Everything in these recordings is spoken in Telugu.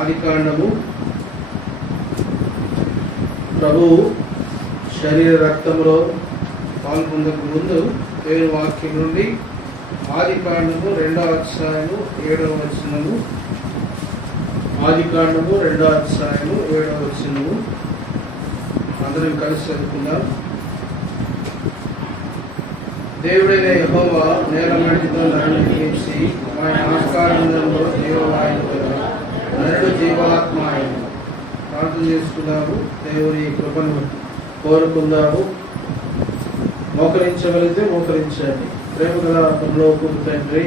ఆదికాండము ప్రభువు శరీర రక్తంలో పాల్గొనక ముందు దేవుని వాక్యం నుండి ఆదికాండము 2వ అధ్యాయము 7వ వచనము. ఆదికాండము 2వ అధ్యాయము 7వ వచనము అందరం కలిసి చదువుకుందాం. దేవుడైన యెహోవా నేల మట్టితో నరుని నిర్మించి ఆయన ఆకారంలో జీవవాయువు నరుడు జీవాత్మ ఆయన. ప్రార్థన చేసుకున్నాము. దేవుని కృపను కోరుకుందాము. మోకరించగలిగితే మోకరించండి. ప్రేమ గల పరలోకపు తండ్రి,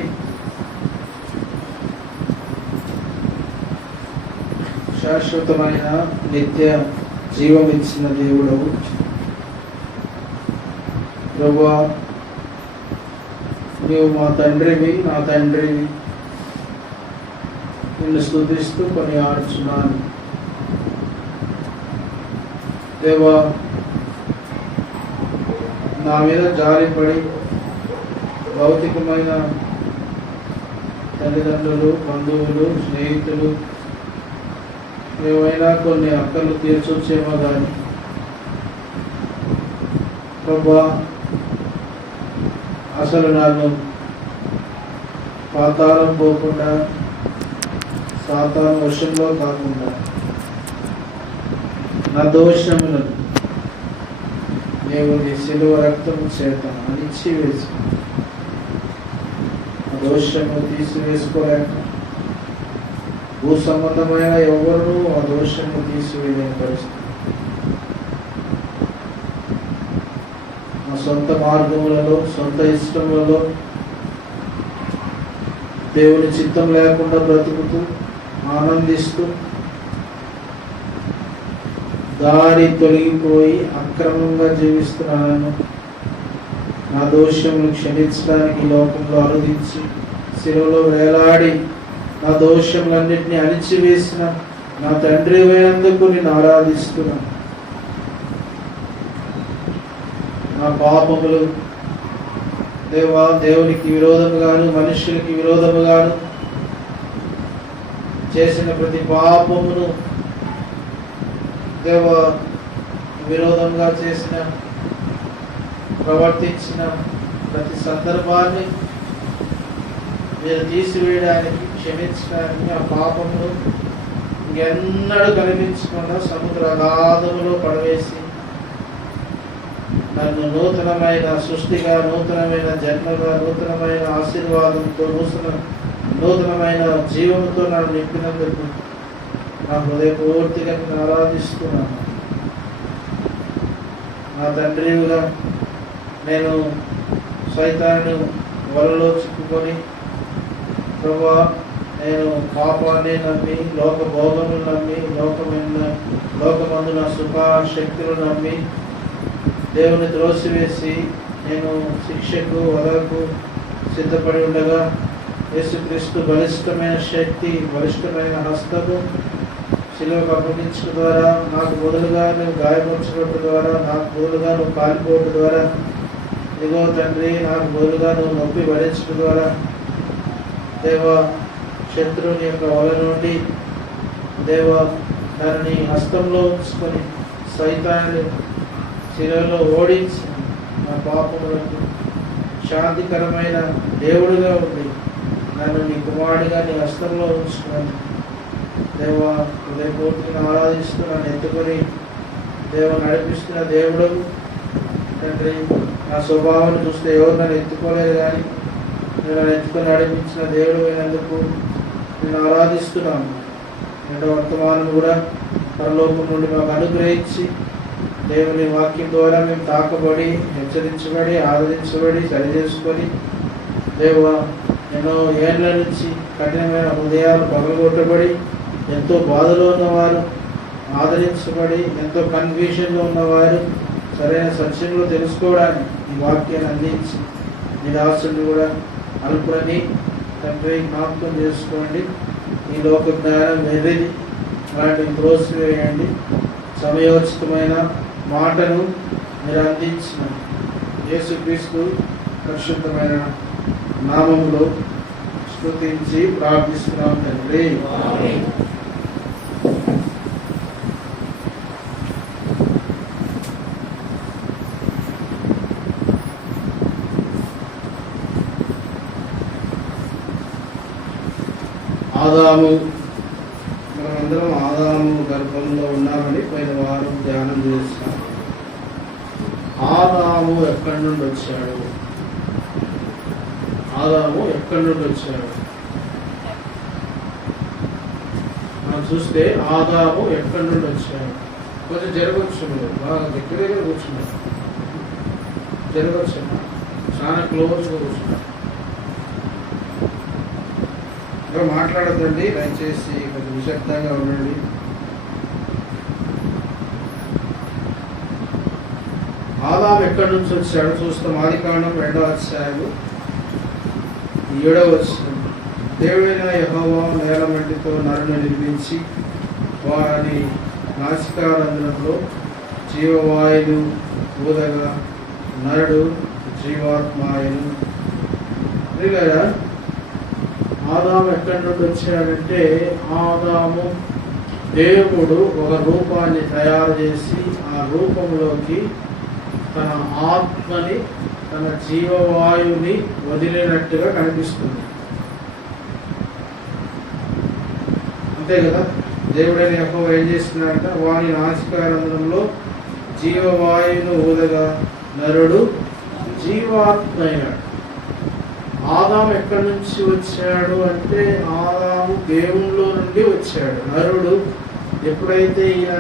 శాశ్వతమైన నిత్య జీవమిచ్చిన దేవుడవు ప్రభువా, నీవు మా తండ్రివి, నా తండ్రివి. నిన్ను స్తుతిస్తూ కొని ఆడుచున్నాను దేవా. నా మీద జాలిపడి భౌతికమైన తల్లిదండ్రులు, బంధువులు, స్నేహితులు ఏమైనా కొన్ని అక్కర్లు తీర్చొచ్చేమో కానీ ప్రభా, అసలు నన్ను పాతాళం పోకుండా, సాతాను వశంలో కాకుండా నా దోషములను నీవు నీ శిలువ రక్తము చేత అణిచివేసి ఆ దోషము తీసివేసుకోలేక భూ సంబంధమైన ఎవరు ఆ దోషము తీసివేయలేని పరిస్థితి. నా సొంత మార్గములలో, సొంత ఇష్టములలో దేవుని చిత్తం లేకుండా బ్రతుకుతూ ఆనందిస్తూ దారి తొలగిపోయి అక్రమంగా జీవిస్తున్నాను. నా దోషములు క్షమించడానికి లోకంలో అనుదించి శిలువలో వేలాడి నా దోషములన్నింటినీ అణిచివేసిన నా తండ్రి అయినందుకు నేను ఆరాధిస్తున్నాను. నా పాపములు దేవా, దేవునికి విరోధముగాను మనుషులకి విరోధముగాను చేసిన ప్రతి పాపమును దేవ విరోధంగా చేసిన, ప్రవర్తించిన ప్రతి సందర్భాన్ని మీరు తీసివేయడానికి, క్షమించడానికి, ఆ పాపమును ఎన్నడూ కనిపించకుండా సముద్ర అగాధములో పడవేసి నన్ను నూతనమైన సృష్టిగా, నూతనమైన జన్మగా, నూతనమైన ఆశీర్వాదంతో, నూతనమైన జీవంతో నన్ను నింపినందుకు నా హృదయపూర్తిగా నేను ఆరాధిస్తున్నాను. నా తండ్రిగా నేను సైతాను వలలో చిక్కుకొని ప్రభువా, నేను పాపాన్ని నమ్మి, లోక భోగములు నమ్మి, లోకమందున సుఖాశక్తులు నమ్మి దేవుని త్రోసివేసి నేను శిక్షకు, వదలకు సిద్ధపడి ఉండగా యేసుక్రీస్తు బలిష్టమైన శక్తి, బలిష్టమైన హస్తము శిలువకు అప్పగించడం ద్వారా, నాకు బదులుగా నువ్వు గాయపరచడం ద్వారా, నాకు బదులుగా నువ్వు కాలిపోవడం ద్వారా, ఇదిగో తండ్రి నాకు బదులుగా నువ్వు నొప్పి భరించడం ద్వారా దేవ శత్రువుని యొక్క వల నుండి దేవ దానిని హస్తంలో ఉంచుకొని సైతాన్ని శిలువలో ఓడించి నా పాపములకు శాంతికరమైన దేవుడుగా ఉండి నన్ను నీ కుమారుడిగా నీ హస్తంలో ఉంచుకున్నాను దేవా. హృదయపూర్తిగా ఆరాధిస్తూ నన్ను ఎత్తుకొని దేవ నడిపిస్తున్న దేవుడు తండ్రి. నా స్వభావాన్ని చూస్తే ఎవరు నన్ను ఎత్తుకోలేదు, కానీ నేను నన్ను ఎత్తుకొని నడిపించిన దేవుడు అయినందుకు నేను ఆరాధిస్తున్నాను. నేటి వర్తమానం కూడా పరలోకం నుండి మాకు అనుగ్రహించి దేవుని వాక్యం ద్వారా మేము తాకబడి, హెచ్చరించబడి, ఆదరించబడి, సరిచేసుకొని దేవ ఎన్నో ఏళ్ళ నుంచి కఠినమైన హృదయాలు పగలగొట్టబడి ఎంతో బాధలో ఉన్నవారు ఆదరించబడి, ఎంతో కన్ఫ్యూషన్లో ఉన్నవారు సరైన సత్యంలో తెలుసుకోవడానికి ఈ వాక్యాన్ని అందించి మీ దాసుని కూడా అల్పులని తండ్రి జ్ఞాపకం చేసుకోండి. ఈ లోక జ్ఞానం వెర్రిది, అలాంటివి త్రోసివేయండి. సమయోచితమైన మాటను మీరు అందించిన యేసుక్రీస్తు పరిశుద్ధమైన నామములో స్తుతించి ప్రార్థిస్తున్నాం తండ్రి. ఆదాము, మనమందరం ఆదాము గర్భంలో ఉన్నామని పోయిన వారం ధ్యానం చేస్తాం. ఆదాము ఎక్కడి నుండి వచ్చాడు? ఆదాము ఎక్కడి నుండి వచ్చాడు? మనం చూస్తే ఆదాము ఎక్కడి నుండి వచ్చాడు? కొంచెం జరగవచ్చు, మీరు బాగా దగ్గర కూర్చున్నారు, జరగవచ్చు, చాలా క్లోజ్గా కూర్చున్నారు. ఇంకా మాట్లాడద్దండి దయచేసి, కొంచెం నిశ్శబ్దంగా ఉండండి. ఆదాము ఎక్కడి నుంచి వచ్చాడు చూస్తాం. ఆదికాండం 2వ అధ్యాయము 7వ వచనం. దేవుడైన యెహోవా నేల మట్టితో నరుని నిర్మించి వారిని నాసికారంధ్రంలో జీవవాయువు ఊదగా నరుడు జీవాత్మాయను. ఆదాము ఎక్కడి నుండి వచ్చాడంటే, ఆదాము దేవుడు ఒక రూపాన్ని తయారు చేసి ఆ రూపంలోకి తన ఆత్మని, తన జీవవాయువుని వదిలినట్టుగా కనిపిస్తుంది. అంతే కదా? దేవుడైన యెహోవా ఏం చేస్తున్నాడంట, వారి నాసికారంధ్రంలో జీవవాయువును ఊదగా నరుడు జీవాత్మ అయినాడు. ఆదాము ఎక్కడి నుంచి వచ్చాడు అంటే, ఆదాము దేవునిలో నుండి వచ్చాడు. నరుడు ఎప్పుడైతే ఈయన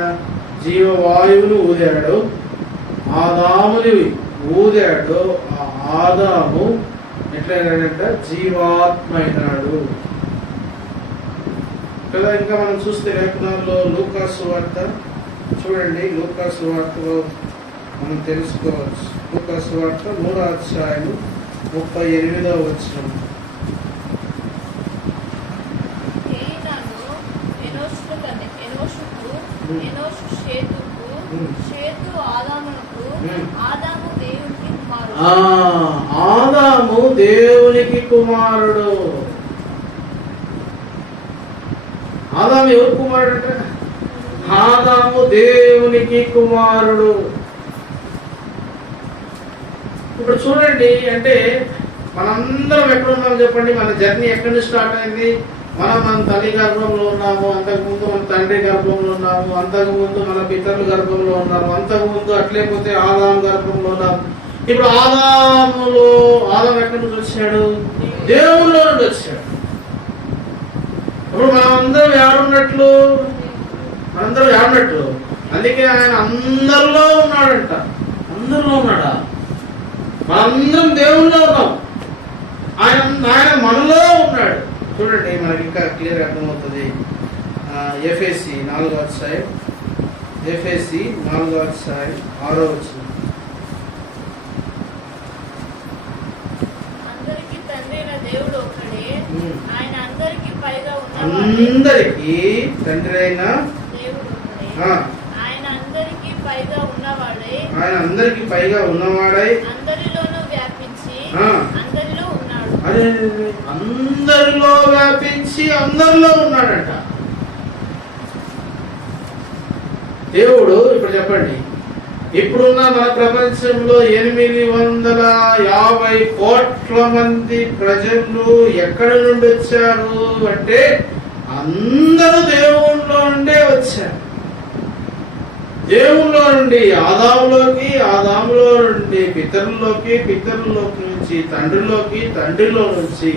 జీవవాయువును ఊదాడో, ఆదాముని ఊదాడో, ఆ ఆదాము ఎట్లయినాడంట, జీవాత్మ అయినాడు కదా. ఇంకా మనం చూస్తే లేఖనాల్లో లూకా సువార్త చూడండి. లూకా సువార్తలో మనం తెలుసుకోవచ్చు. లూకా సువార్త 3వ అధ్యాయము 38వ వచనం. ఆదాము దేవునికి కుమారుడు. ఆదాము ఎవరు కుమారుడు అంటే, ఆదాము దేవునికి కుమారుడు. ఇప్పుడు చూడండి, అంటే మనందరం ఎక్కడున్నాం చెప్పండి? మన జర్నీ ఎక్కడి నుంచి స్టార్ట్ అయింది? మన తల్లి గర్భంలో ఉన్నాము, అంతకుముందు మన తండ్రి గర్భంలో ఉన్నాము, అంతకుముందు మన పితరుల గర్భంలో ఉన్నాము, అంతకుముందు అట్లేకపోతే ఆదాము గర్భంలో ఉన్నాము. ఇప్పుడు ఆదాము ఎక్కడి నుంచి వచ్చాడు? దేవుల్లో నుండి వచ్చాడు. ఇప్పుడు మనమందరం ఏడున్నట్లు? మనందరం ఏడున్నట్లు. అందుకే ఆయన అందరిలో ఉన్నాడంట. అందరిలో ఉన్నాడా? మనందరం దేవుల్లో ఉన్నాం, ఆయన మనలో ఉన్నాడు. చూడండి, మనకి ఇంకా క్లియర్ అర్థమవుతుంది. ఎఫెసీ 4వ అధ్యాయం 6వ వచనం. అందరికీ తండ్రి అయిన దేవుడు ఒకడే, ఆయన అందరికీ పైగా ఉన్నవాడై అందరిలోనూ వ్యాపించి అందరిలో ఉన్నాడంట దేవుడు. ఇప్పుడు చెప్పండి, ఇప్పుడున్న మన ప్రపంచంలో 850 కోట్ల మంది ప్రజలు ఎక్కడి నుండి వచ్చారు అంటే, అందరూ దేవుళ్ళలో నుండే వచ్చారు. దేవుళ్ళలో నుండి ఆదాములోకి, ఆదాములో నుండి పితరుల్లోకి, పితరుల్లోకి నుంచి తండ్రిలోకి, తండ్రిలో నుంచి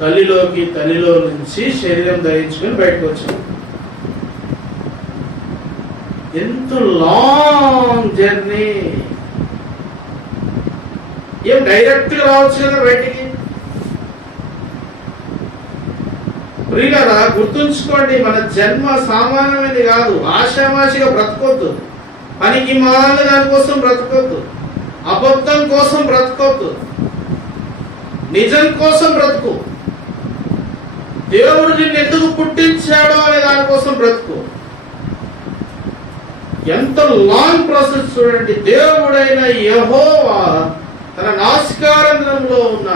తల్లిలోకి, తల్లిలో నుంచి శరీరం ధరించుకొని బయటకు వచ్చారు. ఎంత లాంగ్ జర్నీ! ఏం డైరెక్ట్ గా రావచ్చు కదా బయటికి? ప్రియులారా, గుర్తుంచుకోండి, మన జన్మ సామాన్యమైనది కాదు. ఆషామాషిగా బ్రతకొద్దు, పనికి మాలిన దానికోసం బ్రతకొద్దు, అబద్ధం కోసం బ్రతకొద్దు, నిజం కోసం బ్రతుకు. దేవుడు నిన్ను ఎందుకు పుట్టించాడో అనే దానికోసం బ్రతుకు. ఎంత లాంగ్ ప్రాసెస్ చూడండి. దేవుడైన యెహోవా తన నాసికారంధ్రంలో ఉన్న,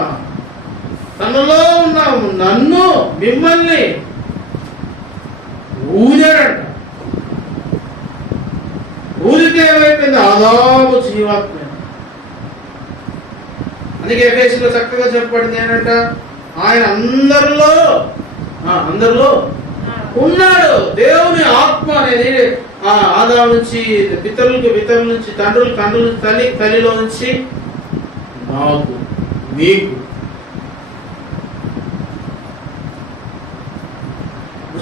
తనలో ఉన్న నన్ను, మిమ్మల్ని ఊదాడంట. ఊదితే ఏమైపోయింది? ఆదాము జీవాత్మ. అందుకే ఎఫెసీలో చక్కగా చెప్పబడింది ఏంటంట, ఆయన అందరిలో అందరిలో ఉన్నాడు. దేవుని ఆత్మ అనేది ఆదాము నుంచి పితరుల నుంచి తండ్రుల నుంచి తల్లిలో నుంచి నాకు నీకు.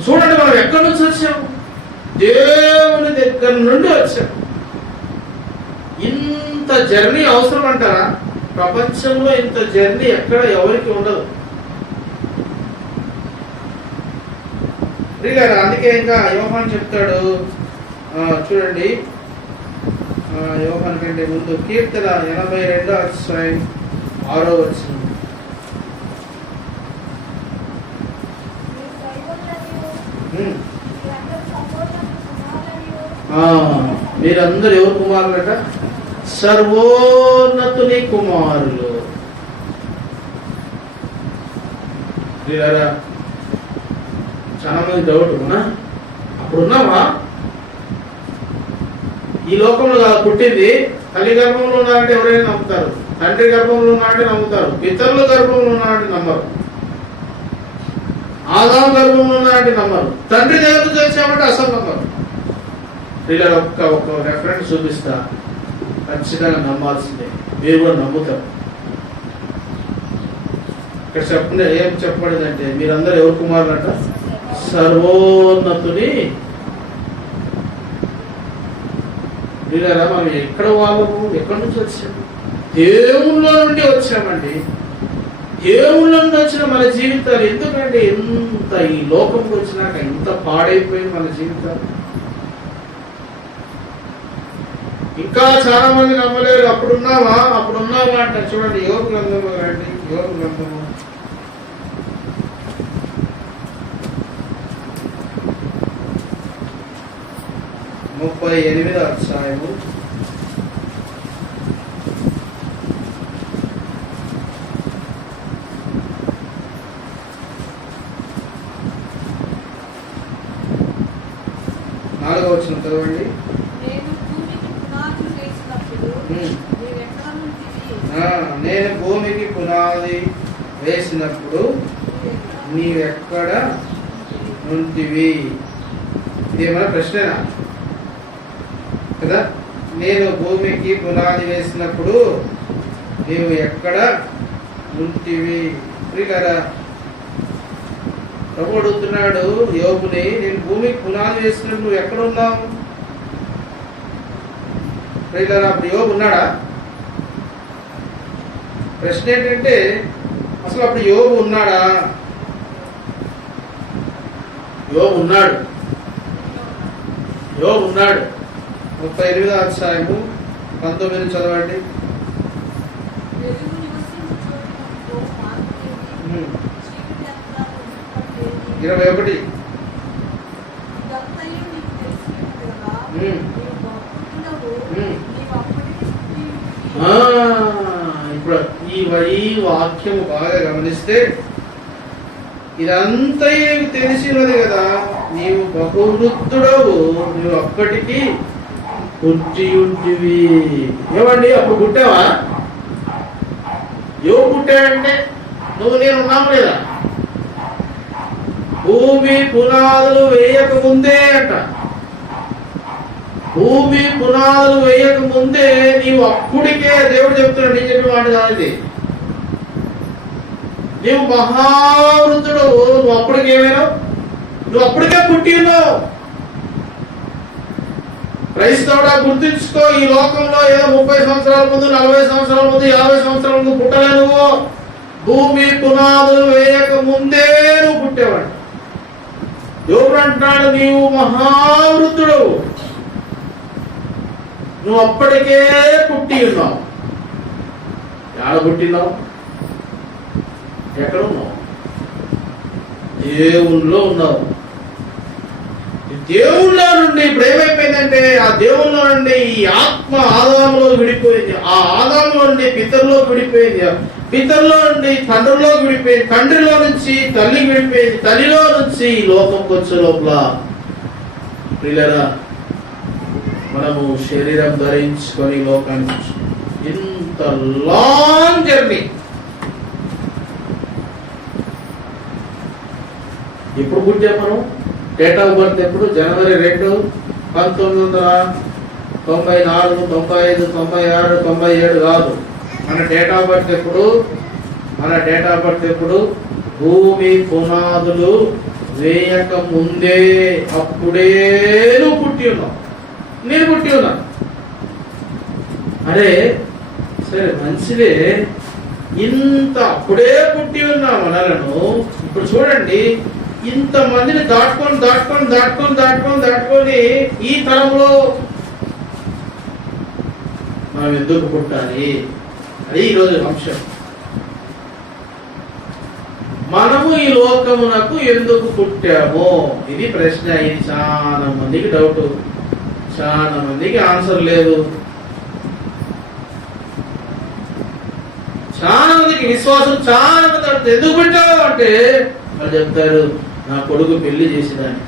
చూడండి, మనం ఎక్కడి నుంచి వచ్చాము? దేవుని దగ్గర నుండి వచ్చాము. ఇంత జర్నీ అవసరం అంటారా? ప్రపంచంలో ఇంత జర్నీ ఎక్కడ ఎవరికి ఉండదు. అందుకే ఇంకా యోహాను చెప్తాడు, చూడండి, యోహాను కంటే ముందు కీర్తన 82:6 మీరందరూ ఎవరు కుమారులట? సర్వోన్నతుని కుమారులు. చాలా మంది డౌట్ ఉన్నా, అప్పుడు ఉన్నావా? ఈ లోకంలో కాదు పుట్టింది. తల్లి గర్భంలో ఉన్నారంటే ఎవరైనా నమ్ముతారు, తండ్రి గర్భంలో ఉన్నారంటే నమ్ముతారు, పితరుల గర్భంలో ఉన్నారంటే నమ్మరు, ఆదాము గర్భంలో ఉన్నారంటే నమ్మరు, తండ్రి దగ్గర నుంచి వచ్చామంటే అసలు నమ్మరు. ఇలా ఒక్క రెఫరెన్స్ చూపిస్తా, ఖచ్చితంగా నమ్మాల్సిందే. మీరు కూడా నమ్ముతారు. ఇక్కడ ఏం చెప్పబడిందంటే మీరందరూ ఎవరు కుమారులంట? సర్వోన్నతుని. వీళ్ళరా మనం ఎక్కడ వాళ్ళము? ఎక్కడి నుంచి వచ్చాము? దేవుళ్ళ నుండి వచ్చామండి. దేవుళ్ళ నుండి వచ్చిన మన జీవితాలు ఎందుకంటే ఎంత ఈ లోకంకి వచ్చినాక ఇంత పాడైపోయింది మన జీవితాలు. ఇంకా చాలా మంది నమ్మలేరు. అప్పుడున్నావా అంట. చూడండి, యోగు గ్రంథము రండి. యోగు గ్రంథము 38వ అధ్యాయము 4వ వచనం చదవండి. నేను భూమికి పునాది వేసినప్పుడు నీవెక్కడ ఉంటివి? ఇదేమైనా ప్రశ్నేనా కదా? నేను భూమికి పునాది వేసినప్పుడు నీవు ఎక్కడ ఉంటివి? ప్రియులారా, ప్రభు అడుగుతున్నాడు యోబుని, నేను భూమికి పునాది వేసినప్పుడు నువ్వు ఎక్కడ ఉన్నావు? ప్రియులారా, అప్పుడు యోబు ఉన్నాడా? ప్రశ్న ఏంటంటే అసలు అప్పుడు యోబు ఉన్నాడా? యోబు ఉన్నాడు. 38వ అధ్యాయము 19 చదవండి. 21. ఇప్పుడు ఈ వాక్యము బాగా గమనిస్తే ఇదంతా తెలిసినది కదా. నీవు బహువృద్ధుడవు, నువ్వు అప్పటికి పుట్టి ఉంటివి. ఏమండి, అప్పుడు పుట్టావా? యోబు పుట్టాడంటే నువ్వు నేను ఉన్నావు లేదా? భూమి పునాదులు వేయక ముందే అంట. భూమి పునాదులు వేయక ముందే నీవు అప్పుడికే, దేవుడు చెప్తున్నాడు, నేను చెప్పిన మాట కాదు, నీవు మహావృద్ధుడు. నువ్వు అప్పటికి ఏమైనావు? నువ్వు అప్పటికే పుట్టి ఉన్నావు. క్రైస్తవుడా, గుర్తుంచుకో, ఈ లోకంలో ఏదో 30 సంవత్సరాల ముందు, 40 సంవత్సరాల ముందు, 50 సంవత్సరాల ముందు పుట్టలే నువ్వు. భూమి పునాదులు వేయక ముందే నువ్వు పుట్టేవాడు. దేవుడు అంటాడు, నీవు మహావృద్ధుడు, నువ్వు అప్పటికే పుట్టి ఉన్నావు. ఎక్కడ పుట్టినావు? ఎక్కడ ఉన్నావు? దేవుళ్ళో ఉన్నావు. దేవుళ్ళ నుండి ఇప్పుడు ఏమైపోయిందంటే, ఆ దేవుళ్ళ నుండి ఈ ఆత్మ ఆదాములో విడిపోయింది, ఆ ఆదాములో నుండి పితరులో విడిపోయింది, పితరులో నుండి తండ్రిలో విడిపోయింది, తండ్రిలో నుంచి తల్లి విడిపోయింది, తల్లిలో నుంచి లోకంకి వచ్చే లోపల పిల్లరా మనము శరీరం ధరించుకొని లోకానికి ఇంత లాంగ్ జర్నీ. ఎప్పుడు పుట్టాం మనం? డేట్ ఆఫ్ బర్త్ ఎప్పుడు? జనవరి 2, 1994, 95, 96, 97 కాదు. మన డేట్ ఆఫ్ బర్త్ ఎప్పుడు? మన డేట్ ఆఫ్ బర్త్ ఎప్పుడు? భూమి పునాదులు వేయక ముందే, అప్పుడే నువ్వు పుట్టి ఉన్నావు, నేను పుట్టి ఉన్నాను. అరే సరే మంచిదే, ఇంత అప్పుడే పుట్టి ఉన్న మనలను ఇప్పుడు చూడండి, ఇంతమందిని దాటుకొని ఈ తరంలో మనం ఎందుకు పుట్టాలి? అది ఈరోజు అంశం. మనము ఈ లోకమునకు ఎందుకు పుట్టామో ఇది ప్రశ్న. ఇది చాలా మందికి డౌట్, చాలా మందికి ఆన్సర్ లేదు. చాలా మందికి విశ్వాసం, చాలా మంది ఎందుకు పుట్టావు అంటే వాళ్ళు చెప్తారు, నా కొడుకు పెళ్లి చేసేదానికి,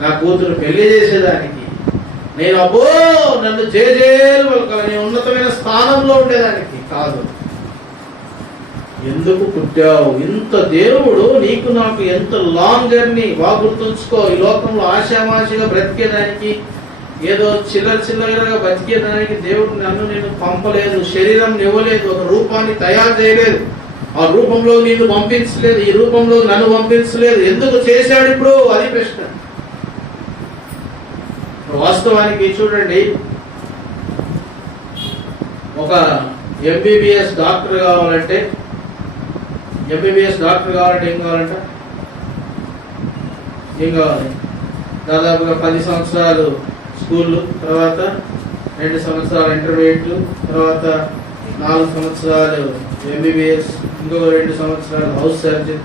నా కూతురు పెళ్లి చేసేదానికి, నేను అబ్బో నన్ను జేజేలు పలకాలని ఉన్నతమైన స్థానంలో ఉండేదానికి కాదు. ఎందుకు పుట్టావు? ఇంత దేవుడు నీకు నాకు ఎంత లాంగ్ జర్నీ. బాగా గుర్తుంచుకో, ఈ లోకంలో ఆశామాషిగా బ్రతికేదానికి, ఏదో చిల్లరగా బతికేదానికి దేవుడు నేను పంపలేదు. శరీరం ఇవ్వలేదు, ఒక రూపాన్ని తయారు చేయలేదు, ఆ రూపంలో నిన్ను పంపించలేదు, ఈ రూపంలో నన్ను పంపించలేదు. ఎందుకు చేశాడు ఇప్పుడు? అది ప్రశ్న. వాస్తవానికి చూడండి, ఒక ఎంబీబీఎస్ డాక్టర్ కావాలంటే ఏం కావాలంట? ఏం కావాలి? దాదాపుగా 10 సంవత్సరాలు స్కూళ్ళు, తర్వాత 2 సంవత్సరాలు ఇంటర్మీడియట్, తర్వాత 4 సంవత్సరాలు ఎంబీబీఎస్, ఇంకొక 2 సంవత్సరాలు హౌస్ సర్జన్,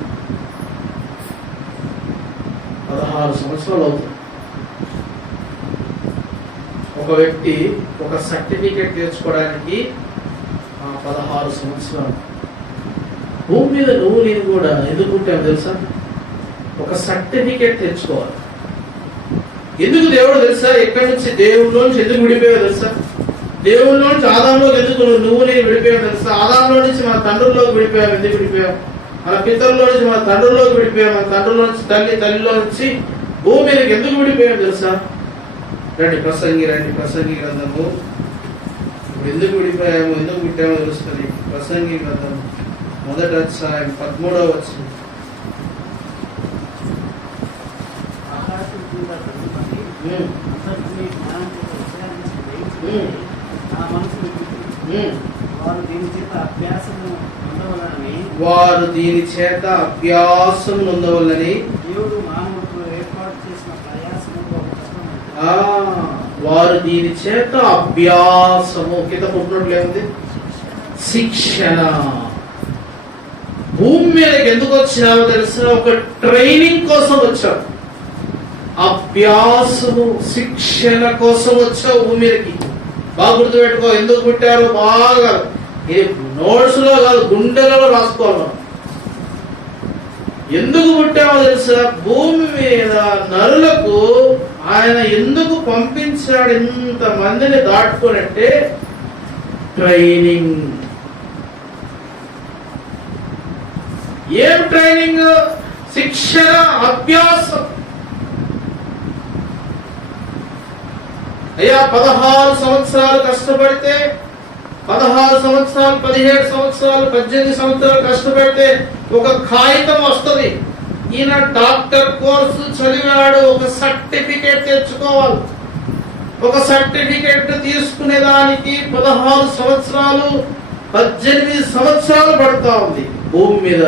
16 సంవత్సరాలు అవుతుంది. ఒక వ్యక్తి ఒక సర్టిఫికేట్ తెచ్చుకోవడానికి 16 సంవత్సరాలు. భూమి మీద నువ్వు నేను కూడా ఎందుకు పుట్టావు తెలుసా? ఒక సర్టిఫికేట్ తెచ్చుకోవాలి. ఎందుకు దేవుడు తెలుసా? ఎక్కడి నుంచి దేవుళ్ళలోంచి ఎందుకు విడిపోయావు తెలుసా? దేవుళ్ళలోంచి ఆదాంలోకి ఎందుకు నువ్వు నేను విడిపోయావు తెలుసా? ఆదాంలో నుంచి మన తండ్రుల్లోకి విడిపోయావు. ఎందుకు విడిపోయావు? మన పితరుల్లో నుంచి మన తండ్రుల్లోకి విడిపోయావు. మన తండ్రుల నుంచి తల్లిలో నుంచి భూమి మీదకి ఎందుకు విడిపోయావు తెలుసా? రండి ప్రసంగి గ్రంథము. ఇప్పుడు ఎందుకు విడిపోయాము, ఎందుకు పుట్టామో తెలుస్తుంది. ప్రసంగి గ్రంథం 1వ అధ్యాయం 13వ వచనం. వారు దీని చేత అభ్యాసం నొందవలనని వారు దీని చేత అభ్యాసము కింద పుట్టినట్లేముంది, శిక్షణ. భూమి మీదకి ఎందుకు వచ్చావో తెలుసా? ఒక ట్రైనింగ్ కోసం వచ్చావు, అభ్యాసము శిక్షణ కోసం వచ్చావు భూమి మీదకి. బాగా గుర్తుపెట్టుకో, ఎందుకు పుట్టారో బాగా నోట్స్ లో కాదు, గుండెలలో రాసుకోవాలి. ఎందుకు పుట్టామో తెలుసా? భూమి మీద నరులకు ఆయన ఎందుకు పంపించాడు ఇంత మందిని దాటుకోనంటే ట్రైనింగ్. ఏం ట్రైనింగ్? శిక్షణ, అభ్యాసం. అయ్యా 16 సంవత్సరాలు కష్టపడితే, 16 సంవత్సరాలు, 17 సంవత్సరాలు, 18 సంవత్సరాలు కష్టపడితే ఒక కాగితం వస్తుంది. ఈయన డాక్టర్ కోర్సు చదివాడు, ఒక సర్టిఫికేట్ తెచ్చుకోవాలి. ఒక సర్టిఫికేట్ తీసుకునేదానికి 16 సంవత్సరాలు, 18 సంవత్సరాలు పడతా ఉంది. భూమి మీద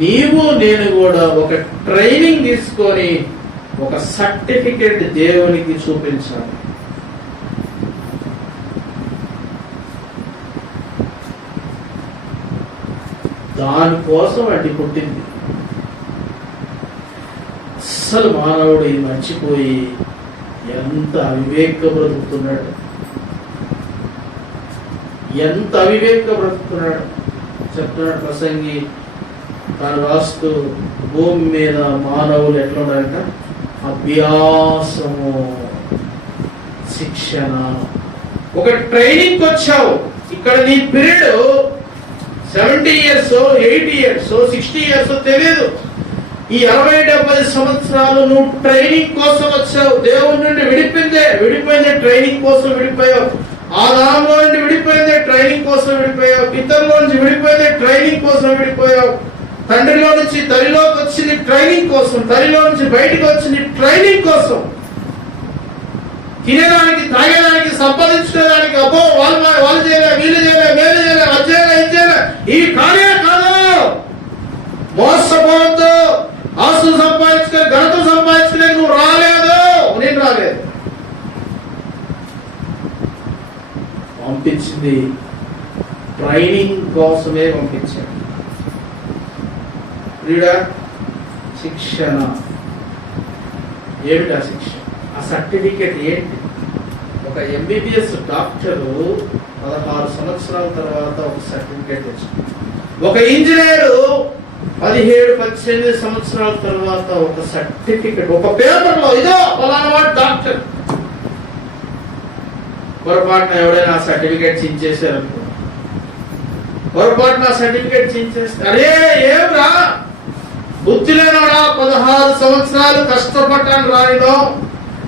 నీవు నేను కూడా ఒక ట్రైనింగ్ తీసుకొని ఒక సర్టిఫికేట్ దేవునికి చూపించాలి. దానికోసం అది పుట్టింది. అస్సలు మానవుడు ఇది మర్చిపోయి ఎంత అవివేక బ్రతుకుతున్నాడు, ఎంత అవివేక బ్రతుకుతున్నాడు చెప్తున్నాడు ప్రసంగి. తాను రాస్తూ భూమి మీద మానవులు ఎట్లా ఉన్నారంట? అభ్యాసము, శిక్షణ. ఒక ట్రైనింగ్ వచ్చావు. ఇక్కడ నీ పీరియడ్ 70 years, 80 years, 60 years తెలియదు. ఈ 60-70 సంవత్సరాలు నువ్వు ట్రైనింగ్ కోసం వచ్చావు. దేవుడి నుండి విడిపోయిందే ట్రైనింగ్ కోసం విడిపోయావు. ఆదాములో నుండి విడిపోయిందే ట్రైనింగ్ కోసం విడిపోయావు. పితరులో నుంచి విడిపోయిందే ట్రైనింగ్ కోసం విడిపోయావు. తండ్రిలో నుంచి తల్లిలోకి వచ్చింది ట్రైనింగ్ కోసం, తల్లిలో నుంచి బయటకు వచ్చింది ట్రైనింగ్ కోసం. తినేదానికి, తాగేదానికి, సంపాదించుకోవడానికి, అబ్బో వాళ్ళు చేయలే, వీళ్ళు చేయలే, మేలు చేయలే, అది చేయలే, ఇది చేయలే, ఇవి కానే కాదు. మోసపోవద్దు. ఆస్తులు సంపాదించుకొని, ఘనత సంపాదించుకునే నువ్వు రాలేదు, నేను రాలేదు. పంపించింది ట్రైనింగ్ కోసమే పంపించాడు. శిక్షణ ఏమిటి? ఆ శిక్షణ, ఆ సర్టిఫికెట్ ఏంటి? ఒక ఎంబీబీఎస్ డాక్టరు 16 సంవత్సరాల తర్వాత ఒక సర్టిఫికెట్ తెచ్చాడు. ఒక ఇంజనీరు 17-18 సంవత్సరాల తర్వాత ఒక సర్టిఫికెట్, ఒక పేపర్లో ఇదో ఫలానా వాడు డాక్టర్. పొరపాటున ఎవడైనా ఆ సర్టిఫికెట్ చించేశారనుకో, పొరపాటున ఆ సర్టిఫికెట్ చించేస్తారు. అరే ఏమిరా బుద్ధి లేనోడా, 16 సంవత్సరాలు కష్టపడ్డాను రానిలో,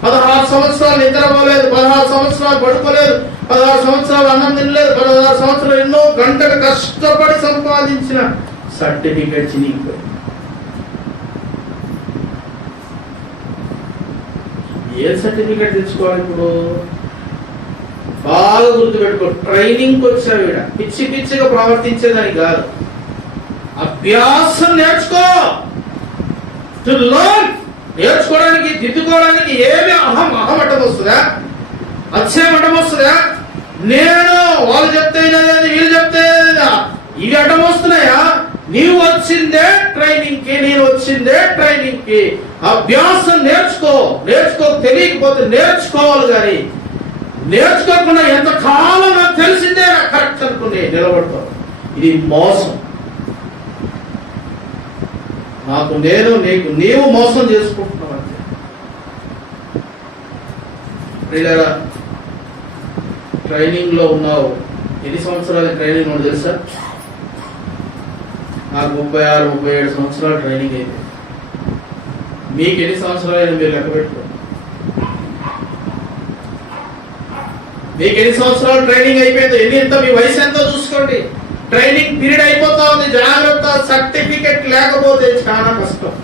16 సంవత్సరాలు నిద్రపోలేదు, 16 సంవత్సరాలు పడుకోలేదు, 16 సంవత్సరాలు అన్నం తినలేదు, 16 సంవత్సరాలు ఎన్నో గంటలు కష్టపడి సంపాదించిన సర్టిఫికెట్ చినిగిపోయింది. ఏ సర్టిఫికెట్ తెచ్చుకోవాలి ఇప్పుడు? బాగా గుర్తుపెట్టుకో, ట్రైనింగ్ వచ్చావు. ఈడ పిచ్చి పిచ్చిగా ప్రవర్తించేదానికి కాదు, అభ్యాసం నేర్చుకో. టు లర్న్, నేర్చుకోవడానికి, దిద్దుకోవడానికి. ఏమి అహమటం వస్తుందా? అత్యయం అడ్డం వస్తుందా? నేను వాళ్ళు చెప్తే వీళ్ళు చెప్తే ఇవి అడ్డం వస్తున్నాయా? నీవు వచ్చిందే ట్రైనింగ్ కి, నేను వచ్చిందే ట్రైనింగ్ కి. అభ్యాసం నేర్చుకో. తెలియకపోతే నేర్చుకోవాలి. కానీ నేర్చుకోకుండా ఎంతకాలం నాకు తెలిసిందే నాకు కరెక్ట్ అనుకుని నిలబడతావు. ఇది మోసం. నాకు నేను, నీకు నీవు మోసం చేసుకుంటున్నావు అంతే. ప్రియులారా, ట్రైనింగ్ లో ఉన్నావు. ఎన్ని సంవత్సరాల ట్రైనింగ్ ఉన్నది తెలుసా? నాకు 36-37 సంవత్సరాలు ట్రైనింగ్ అయింది. మీకు ఎన్ని సంవత్సరాలు మీరు లెక్క పెట్టుకో. మీకు ఎన్ని సంవత్సరాలు ట్రైనింగ్ అయిపోయింది? ఎంత మీ వయసు ఎంతో చూసుకోండి. ట్రైనింగ్ పీరియడ్ అయిపోతా ఉంది. జాగ్రత్త. సర్టిఫికెట్ లేకపోతే చాలా కష్టం.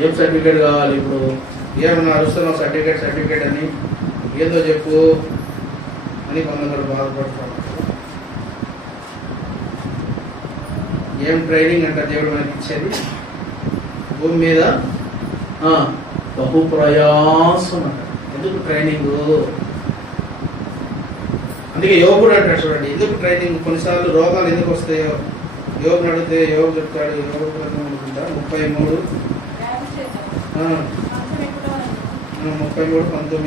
ఏం సర్టిఫికెట్ కావాలి ఇప్పుడు? ఏమన్నా అరుస్తున్నావు సర్టిఫికెట్ అని, ఏదో చెప్పు అని కొందరు బాధపడతారు. ఏం ట్రైనింగ్ అంట దేవుడు మనకి ఇచ్చేది? భూమి మీద బహు ప్రయాసం అంట. ఎందుకు ట్రైనింగ్? అందుకే యోగుడు అంటాడు చూడండి, ఎందుకు ట్రైనింగ్? కొన్నిసార్లు రోగాలు ఎందుకు వస్తాయో యోగుని అడిగితే యోగు చెప్తాడు. యోగు 33, 19.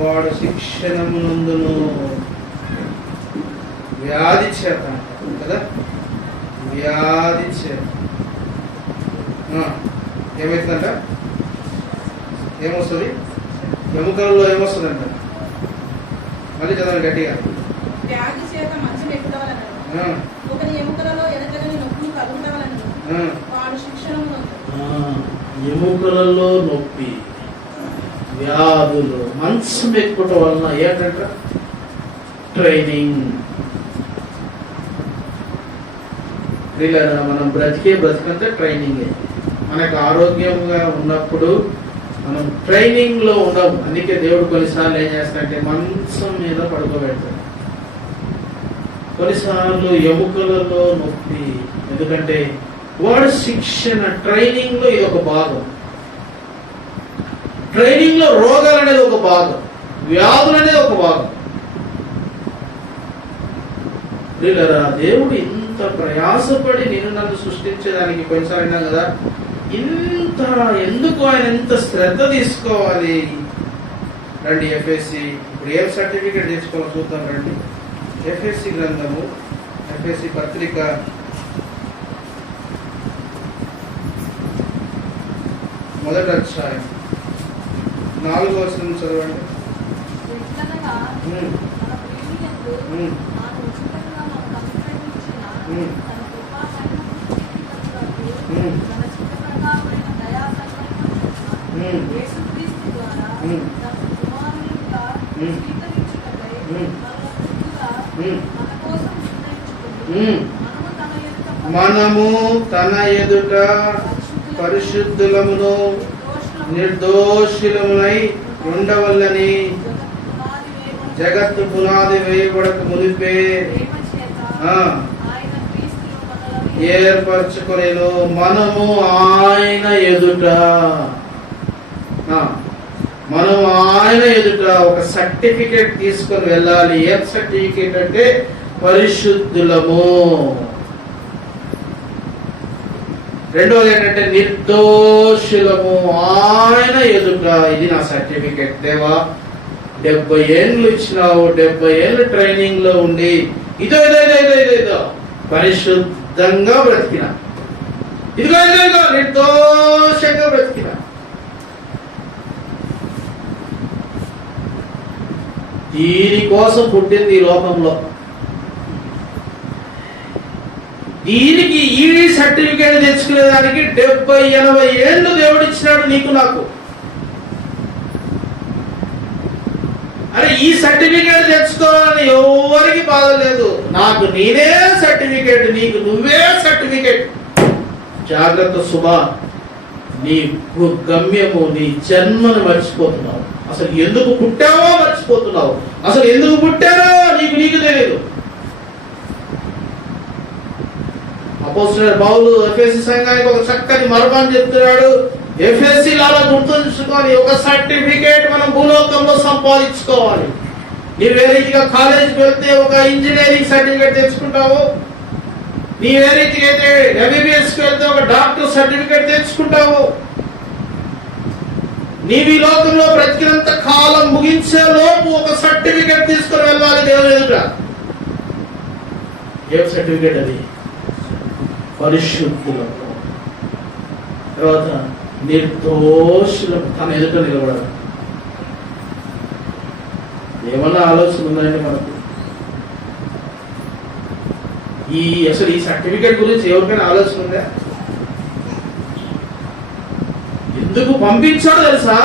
వాడు శిక్షణమునందును వ్యాధి చేత కదా, వ్యాధి చేత ఏమవుతుందంట? ఏమొస్తుంది? ఎముకలలో ఏమొస్తుందంట? మళ్ళీ చదవండి గట్టిగా. వ్యాధి చేత మంచం ఎక్కుతావలనను, ఒకని ఎముకలలో ఎడతెగని నొప్పులు కలుగుతావలనను, వాడు శిక్షణమునందు. ఎముకలలో నొప్పి, వ్యాధులు, మంచం ఎక్కువటం వలన ఏంటంట? ట్రైనింగ్. మనం బ్రతికంటే ట్రైనింగ్. మనకు ఆరోగ్యంగా ఉన్నప్పుడు మనం ట్రైనింగ్ లో ఉండవు. అందుకే దేవుడు కొన్నిసార్లు ఏం చేస్తాడంటే మంచం మీద పడుకోబెడతాడు. కొన్నిసార్లు ఎముకలలో నొప్పి. ఎందుకంటే వాడు శిక్షణ. ట్రైనింగ్ లో ఇది ఒక భాగం. ట్రైనింగ్ లో రోగాలు అనేది ఒక భాగం, వ్యాధులు అనేది ఒక భాగం. దేవుడు ఇంత ప్రయాసపడి నేను నన్ను సృష్టించేదానికి కొన్నిసార్లు విన్నాం కదా, ఇంత ఎందుకు ఆయన ఎంత శ్రద్ధ తీసుకోవాలి? రండి ఎఫ్ఎస్సి, ఇప్పుడు ఏం సర్టిఫికేట్ తీసుకోవాలో చూద్దాం రండి. ఎఫ్ఎస్సి గ్రంథము, ఎఫ్ఎస్సి పత్రిక 1వ అధ్యాయం 4వ వచనం చదవండి. ఉమ్, మన ప్రియునియందు ఉమ్, తాను ఉచితంగా మనకు అనుగ్రహించిన ఉమ్, తన కృపా కనికరములకు ఉమ్, తన చిత్త ప్రకారమైన దయా సంకల్పం చొప్పున ఉమ్, యేసుక్రీస్తు ద్వారా ఉమ్, తన కుమారునిగా ఉమ్, స్వీకరించుటకై ఉమ్, మనము ముందుగా ఉమ్, మన కోసం నిర్ణయించుకుని ఉమ్. మనము తన ఎదుట మనము తన ఎదుట పరిశుద్ధులమును నిర్దోషులమునై ఉండవల్లని జగత్తు పునాది వేయబడక మునిపే ఆ, ఏర్పరచుకొనేను. మనము ఆయన ఎదుట ఆ, మనం ఆయన ఎదుట ఒక సర్టిఫికేట్ తీసుకొని వెళ్ళాలి. ఏం సర్టిఫికేట్ అంటే పరిశుద్ధులము. రెండోది ఏంటంటే నిర్దోషులము ఆయన ఎదుట. ఇది నా సర్టిఫికేట్. దేవా 70 ఏళ్ళు ఇచ్చినావు, 70 ఏళ్ళు ట్రైనింగ్ లో ఉండి ఇదో ఇదో ఇదో ఇదో ఇదో ఇదో పరిశుద్ధంగా బ్రతికిన, ఇదిగో ఇదో ఇదో నిర్దోషంగా బ్రతికిన. దీనికోసం పుట్టింది ఈ లోకంలో. దీనికి ఈ సర్టిఫికేట్ తెచ్చుకునేదానికి 70-80 ఏళ్ళు దేవుడు ఇచ్చినాడు నీకు నాకు. అరే ఈ సర్టిఫికేట్ తెచ్చుకోవాలని ఎవరికి బాధ లేదు. నాకు నేనే సర్టిఫికేట్, నీకు నువ్వే సర్టిఫికేట్. జాగ్రత్త సుమా, నీ గమ్యము, నీ జన్మను మర్చిపోతున్నావు. అసలు ఎందుకు పుట్టావో మర్చిపోతున్నావు. అసలు ఎందుకు పుట్టారో నీకు తెలియదు. అపోస్తలుడైన పౌలు ఎఫెసీ సంఘానికి ఒక చక్కని మర్మాన్ని చెప్తున్నాడు. ఎఫెసీలలో గుర్తుంచుకొని ఒక సర్టిఫికేట్ మనం భూలోకంలో సంపాదించుకోవాలి. నీవు ఏ రీతిగా కాలేజీకి వెళ్తే ఒక ఇంజనీరింగ్ సర్టిఫికేట్ తెచ్చుకుంటావు, నీవు ఏ రీతిగా అయితే ఎంబీబీఎస్కి వెళ్తే ఒక డాక్టర్ సర్టిఫికేట్ తెచ్చుకుంటావు, నీవు ఈ లోకంలో బ్రతికినంత కాలం ముగించే లోపు ఒక సర్టిఫికేట్ తీసుకొని వెళ్ళాలి దేవుని ఎదుట. ఏం సర్టిఫికేట్ అది? పరిశుద్ధులకు. తర్వాత నిర్దోషులకు తన ఎదుట నిలబడాలి. ఏమన్నా ఆలోచన ఉందండి మనకు? అసలు ఈ సర్టిఫికేట్ గురించి ఎవరికైనా ఆలోచన ఉందా? ఎందుకు పంపించాడో తెలుసా?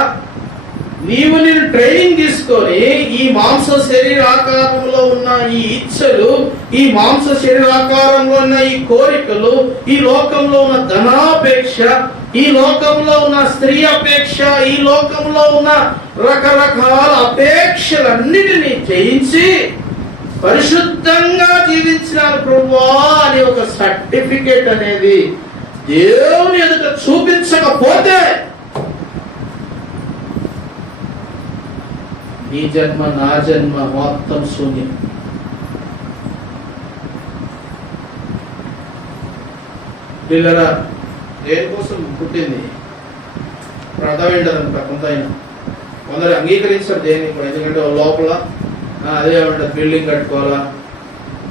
నీవు నేను ట్రైనింగ్ తీసుకొని ఈ మాంస శరీరాకారంలో ఉన్న ఈ ఇచ్చలు, ఈ మాంస శరీరాకారంలో ఉన్న ఈ కోరికలు, ఈ లోకంలో ఉన్న ధనాపేక్ష, ఈ లోకంలో ఉన్న స్త్రీ అపేక్ష, ఈ లోకంలో ఉన్న రకరకాల అపేక్షలన్నిటినీ జయించి పరిశుద్ధంగా జీవించిన ప్రభువా అని ఒక సర్టిఫికేట్ అనేది దేవుని ఎదుట చూపించకపోతే నీ జన్మ నా జన్మ మొత్తం శూన్యం. పిల్లల దేనికోసం పుట్టింది అర్థం ఏంటంట. కొందరు అంగీకరిస్తారు దేనికి కూడా. ఎందుకంటే లోపల అదే ఏమంటారు, బిల్డింగ్ కట్టుకోవాలా.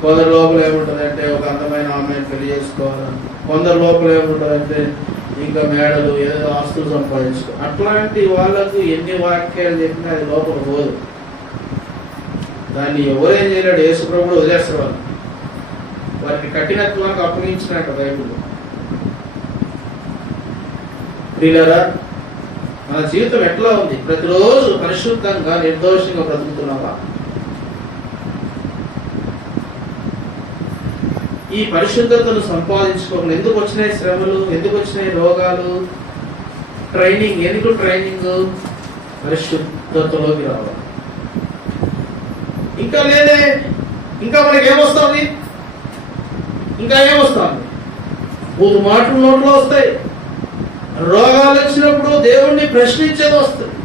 కొందరు లోపల ఏముంటుంది అంటే ఒక అందమైన అమ్మాయిని పెళ్లి చేసుకోవాలా. కొందరు లోపల ఏముంటుంది అంటే ఇంకా మేడలు, ఏదో ఆస్తులు సంపాదించుకో. అట్లాంటి వాళ్ళకు ఎన్ని వాక్యాలు చెప్పినా అది లోపల పోదు. దాన్ని ఎవరేం చేయలేడు. యేసు ప్రభువు వదిలేస్తారు వాళ్ళు. వారికి కఠినత్వానికి అప్పగించినట్టు బైబిల్. ప్రియులారా, మన జీవితం ఎట్లా ఉంది? ప్రతిరోజు పరిశుద్ధంగా నిర్దోషంగా బ్రతుకుతున్నావా? ఈ పరిశుద్ధతను సంపాదించుకోవాలి. ఎందుకు వచ్చినాయి శ్రమలు? ఎందుకు వచ్చినాయి రోగాలు? ట్రైనింగ్. ఎందుకు ట్రైనింగ్? పరిశుద్ధతలోకి రావాలి. ఇంకా లేదే, ఇంకా మనకి ఏమొస్తుంది? ఇంకా ఏమొస్తుంది? మూడు మాటలు నోట్లో వస్తాయి. రోగాలు వచ్చినప్పుడు దేవుణ్ణి ప్రశ్నించేది వస్తుంది.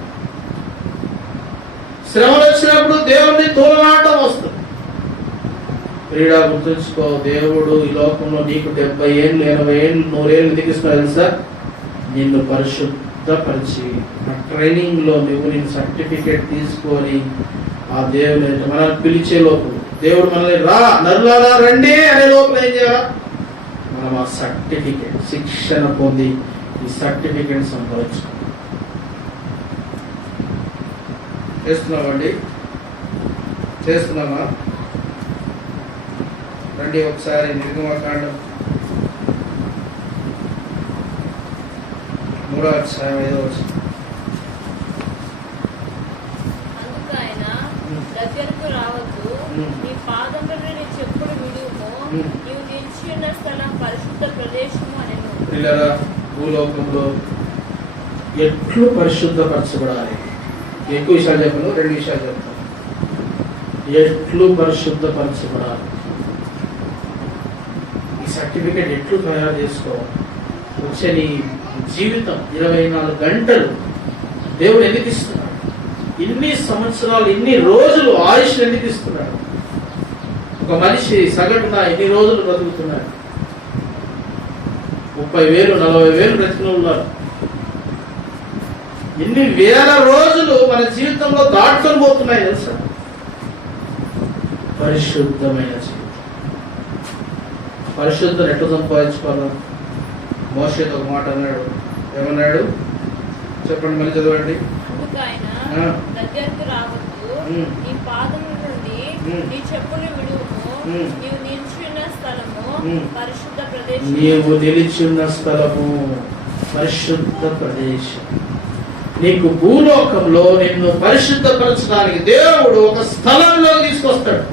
శ్రమలు వచ్చినప్పుడు దేవుణ్ణి తోలనాటం వస్తుంది. క్రీడా గుర్తుంచుకో, దేవుడు ఈ లోకంలో నీకు 70 ఏళ్ళు, 80 ఏళ్ళు, 100 ఏళ్ళు దిగిస్తున్నా తెలుసా? నిన్ను పరిశుద్ధపరిచి ఆ ట్రైనింగ్ లో నువ్వు నేను సర్టిఫికేట్ తీసుకొని ఆ దేవుని మనల్ని పిలిచే లోపల, దేవుడు మనల్ని రా నరులారా రండి అనే లోపల ఏం చేయాలా? మనం ఆ సర్టిఫికేట్ శిక్షణ పొంది ఈ సర్టిఫికేట్ సంపాదించుకోవాలి. చేస్తున్నామండి. చేస్తున్నామా? రండి ఒకసారి నిర్గమకాండం 3వ అధ్యాయం 5వ వచనం. అందుకు ఆయన, దగ్గరకు రావద్దు, నీ పాదములను నీ చెప్పులు విడువుము, నీవు నిలిచి ఉన్న స్థలం పరిశుద్ధ ప్రదేశము అనెను. పిల్లరా, భూలోకంలో ఎట్లు పరిశుద్ధపరచబడాలి? ఎక్కువ విషయాలు చెప్పను, 2 విషయాలు చెప్తాను. ఎట్లు పరిశుద్ధపరచబడాలి, ఈ సర్టిఫికేట్ ఎట్లు తయారు చేసుకోవాలి? వచ్చే నీ జీవితం 24 గంటలు దేవుడు ఎందుకు ఇస్తున్నాడు? ఇన్ని సంవత్సరాలు, ఇన్ని రోజులు ఆయుష్ ఎందుకు ఇస్తున్నాడు? ఒక మనిషి సగటున ఎన్ని రోజులు బ్రతుకుతున్నాడు? 30,000, 40,000 బ్రతికిన ఉన్నారు. ఎన్ని వేల రోజులు మన జీవితంలో దాటుకొని పోతున్నాయి తెలుసా? పరిశుద్ధమైన జీవితం. పరిశుద్ధం ఎట్లా సంపాదించుకోవాలి? మోషేతో ఒక మాట అన్నాడు. ఏమన్నాడు చెప్పండి, మళ్ళీ చదవండి. అందుకు ఆయన, దగ్గరకు రావద్దు, నీ పాదముల నుండి నీ చెప్పులు విడువుము, నీవు నిలిచి ఉన్న స్థలము పరిశుద్ధ ప్రదేశం. నీవు నిలిచిన స్థలము పరిశుద్ధ ప్రదేశం. నీకు భూలోకంలో నిన్ను పరిశుద్ధపరచడానికి దేవుడు ఒక స్థలంలో తీసుకొస్తాడు.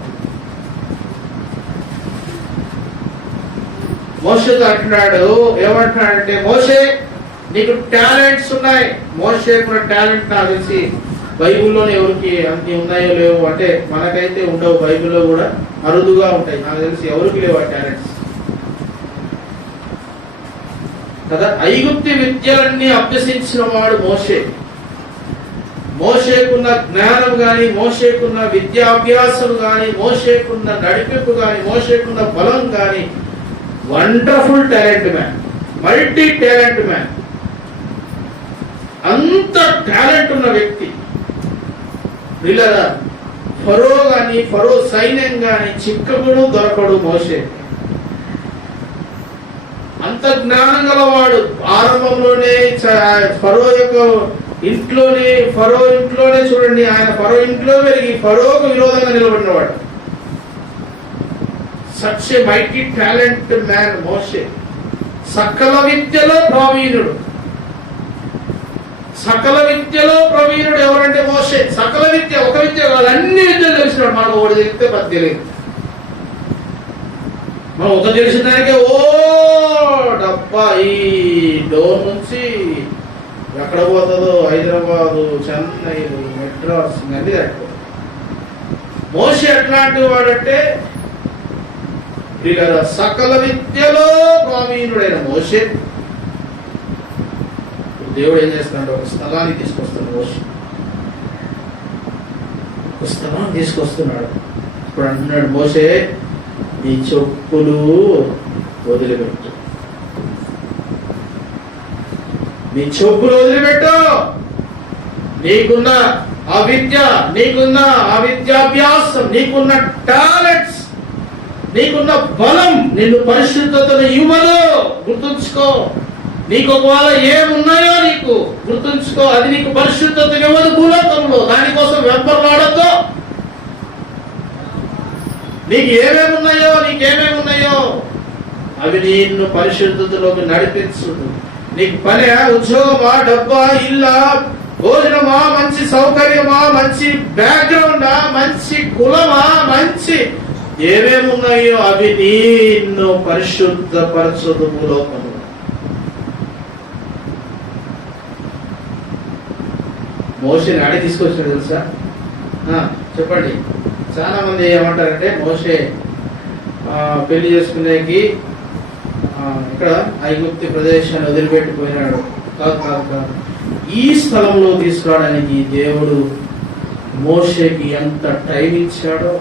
మోషేతో అంటున్నాడు, ఏమంటున్నాడంటే, మోషే నీకు టాలెంట్స్ ఉన్నాయి. మోషే కూడా టాలెంట్ నాకు తెలిసి బైబిల్లోనే ఎవరికి అన్ని ఉన్నాయో లేవు అంటే మనకైతే ఉండవు, బైబిల్లో కూడా అరుదుగా ఉంటాయి. నాకు తెలిసి ఎవరికి లేవు ఆ టాలెంట్స్ కదా. ఐగుప్తి విద్యలన్నీ అభ్యసించిన వాడు మోషే. మోషేకున్న జ్ఞానం గాని, మోషేకున్న విద్యాభ్యాసం గాని, మోషేకున్న నడిపింపు గాని, మోషేకున్న బలం గాని, wonderful talent man, multi talent man. అంత టాలెంట్ ఉన్న వ్యక్తి. ఫరో గాని, ఫరో సైన్యం గాని చిక్కకుడు దొరకడు మోషే. అంత జ్ఞానం గలవాడు. ఆరంభంలోనే ఫరో యొక్క ఇంట్లోనే, ఫరో ఇంట్లోనే చూడండి, ఆయన ఫరో ఇంట్లో పెరిగి ఫరోకు విరోధంగా నిలబడినవాడు. Such a mighty talent man మోషే. సకల విద్యలో ప్రవీణుడు. సకల విద్యలో ప్రవీణుడు ఎవరంటే మోషే. సకల విద్య, ఒక విద్య కాదు, అన్ని విద్యలు తెలిసినాడు. మనకు ఒకటి తెలిస్తే పది తెలియదు. మనం ఒక తెలిసిన దానికే ఓ డబ్బా, ఈ డోర్ నుంచి ఎక్కడ పోతుందో హైదరాబాదు, చెన్నై, మెడ్రాస్ అన్ని దాటిపోతుంది. మోషే ఎట్లాంటి వాడంటే సకల విద్యలో ప్రవీణుడైన మోషే దేవుడు ఏం చేస్తున్నాడు? ఒక స్థలాన్ని తీసుకొస్తాడు. మోషే ఒక స్థలాన్ని తీసుకొస్తున్నాడు. ఇప్పుడు అంటున్నాడు, మోషే నీ చెప్పులు వదిలిపెట్టు, నీ చెప్పులు వదిలిపెట్టు. నీకున్న ఆ విద్య, నీకున్న ఆ విద్యాభ్యాసం, నీకున్న టాలెంట్స్, నీకున్న బలం నిన్ను పరిశుద్ధతను ఇవ్వదు. గుర్తుంచుకో. నీకు ఒకవేళ ఏమున్నాయో నీకు గుర్తుంచుకో, అది నీకు పరిశుద్ధత ఇవ్వదు భూలోకంలో. దానికోసం వెంపర్లాడద్దు. నీకు ఏమేమున్నాయో అవి నిన్ను పరిశుద్ధతలోకి నడిపించుదు. నీకు పని, ఉద్యోగమా, డబ్బా, ఇల్లా, భోజనమా, మంచి సౌకర్యమా, మంచి బ్యాక్గ్రౌండా, మంచి కులమా, మంచి ఏమేమున్నాయో అవి నిన్ను పరిశుద్ధపరచదు భూలోకంలో. మోషేని ఆడి తీసుకొచ్చాడు తెలుసా? చెప్పండి. చాలా మంది ఏమంటారంటే మోషే పెళ్లి చేసుకునేకి ఇక్కడ ఐగుప్తి ప్రదేశాన్ని వదిలిపెట్టిపోయినాడు. కాదు. ఈ స్థలంలో తీసుకురావడానికి దేవుడు మోషేకి ఎంత టైం ఇచ్చాడో,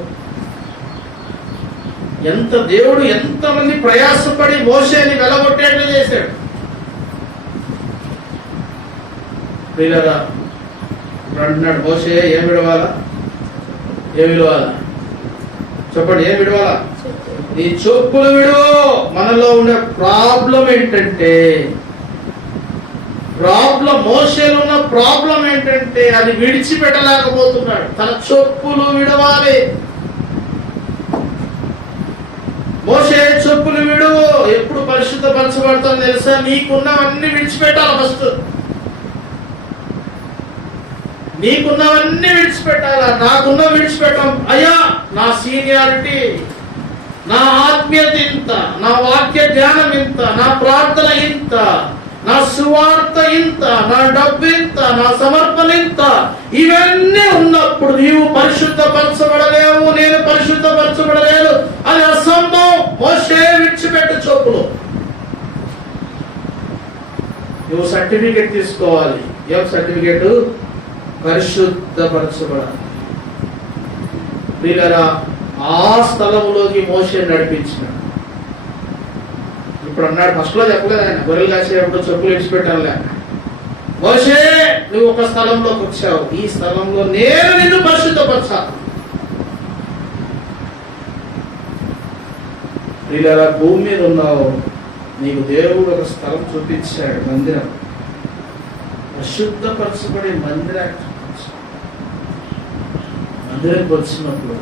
దేవుడు ఎంతమంది ప్రయాసపడి మోషేని వెలగొట్టేట్లు చేశాడు. ప్రియులారా, అంటున్నాడు మోషే ఏం విడవాలా? చెప్పండి, ఏం విడవాలా? నీ చెప్పులు విడువు. మనలో ఉండే ప్రాబ్లం ఏంటంటే, మోషేలో ఉన్న ప్రాబ్లం ఏంటంటే అది విడిచిపెట్టలేకపోతున్నాడు. తన చెప్పులు విడవాలి. మోషే చెప్పులు విడువు. ఎప్పుడు పరిశుద్ధపరచబడతావు తెలుసా? నీకున్నవన్నీ విడిచిపెట్టాలి. ఫస్ట్ నీకున్నవన్నీ విడిచిపెట్టాలా? నాకున్న విడిచిపెట్టాం. అయ్యా, నా సీనియారిటీ, నా ఆత్మీయత ఇంత, నా వాక్య జ్ఞానం ఇంత, నా ప్రార్థన ఇంత, నా సువార్త ఇంత, నా డబ్బు ఇంత, నా సమర్పణ ఇంత, ఇవన్నీ ఉన్నప్పుడు నీవు పరిశుద్ధపరచబడలేవు, నేను పరిశుద్ధపరచబడలేదు. అది అసంభవం. మోషే విడిచిపెట్టు చెప్పులు. నువ్వు సర్టిఫికెట్ తీసుకోవాలి. ఏం సర్టిఫికెట్? పరిశుద్ధపరచబడాలి. ప్రియులారా, ఆ స్థలంలోకి మోషే నడిపించినాడు. ఇప్పుడు అన్నాడు, ఫస్ట్ లో చెప్పలేదు ఆయన, గొర్రెలు కాసేటప్పుడు చెప్పులు విడిచిపెట్టాలి. మోషే, నువ్వు ఒక స్థలంలోకి వచ్చావు, ఈ స్థలంలో నేను నిన్ను పరిశుద్ధపరచాలి. ప్రియులారా, భూమి మీద ఉన్నావు, నీకు దేవుడు ఒక స్థలం చూపించాడు, మందిరం. పరిశుద్ధపరచబడే మందిరానికి మందిరానికి వచ్చినప్పుడు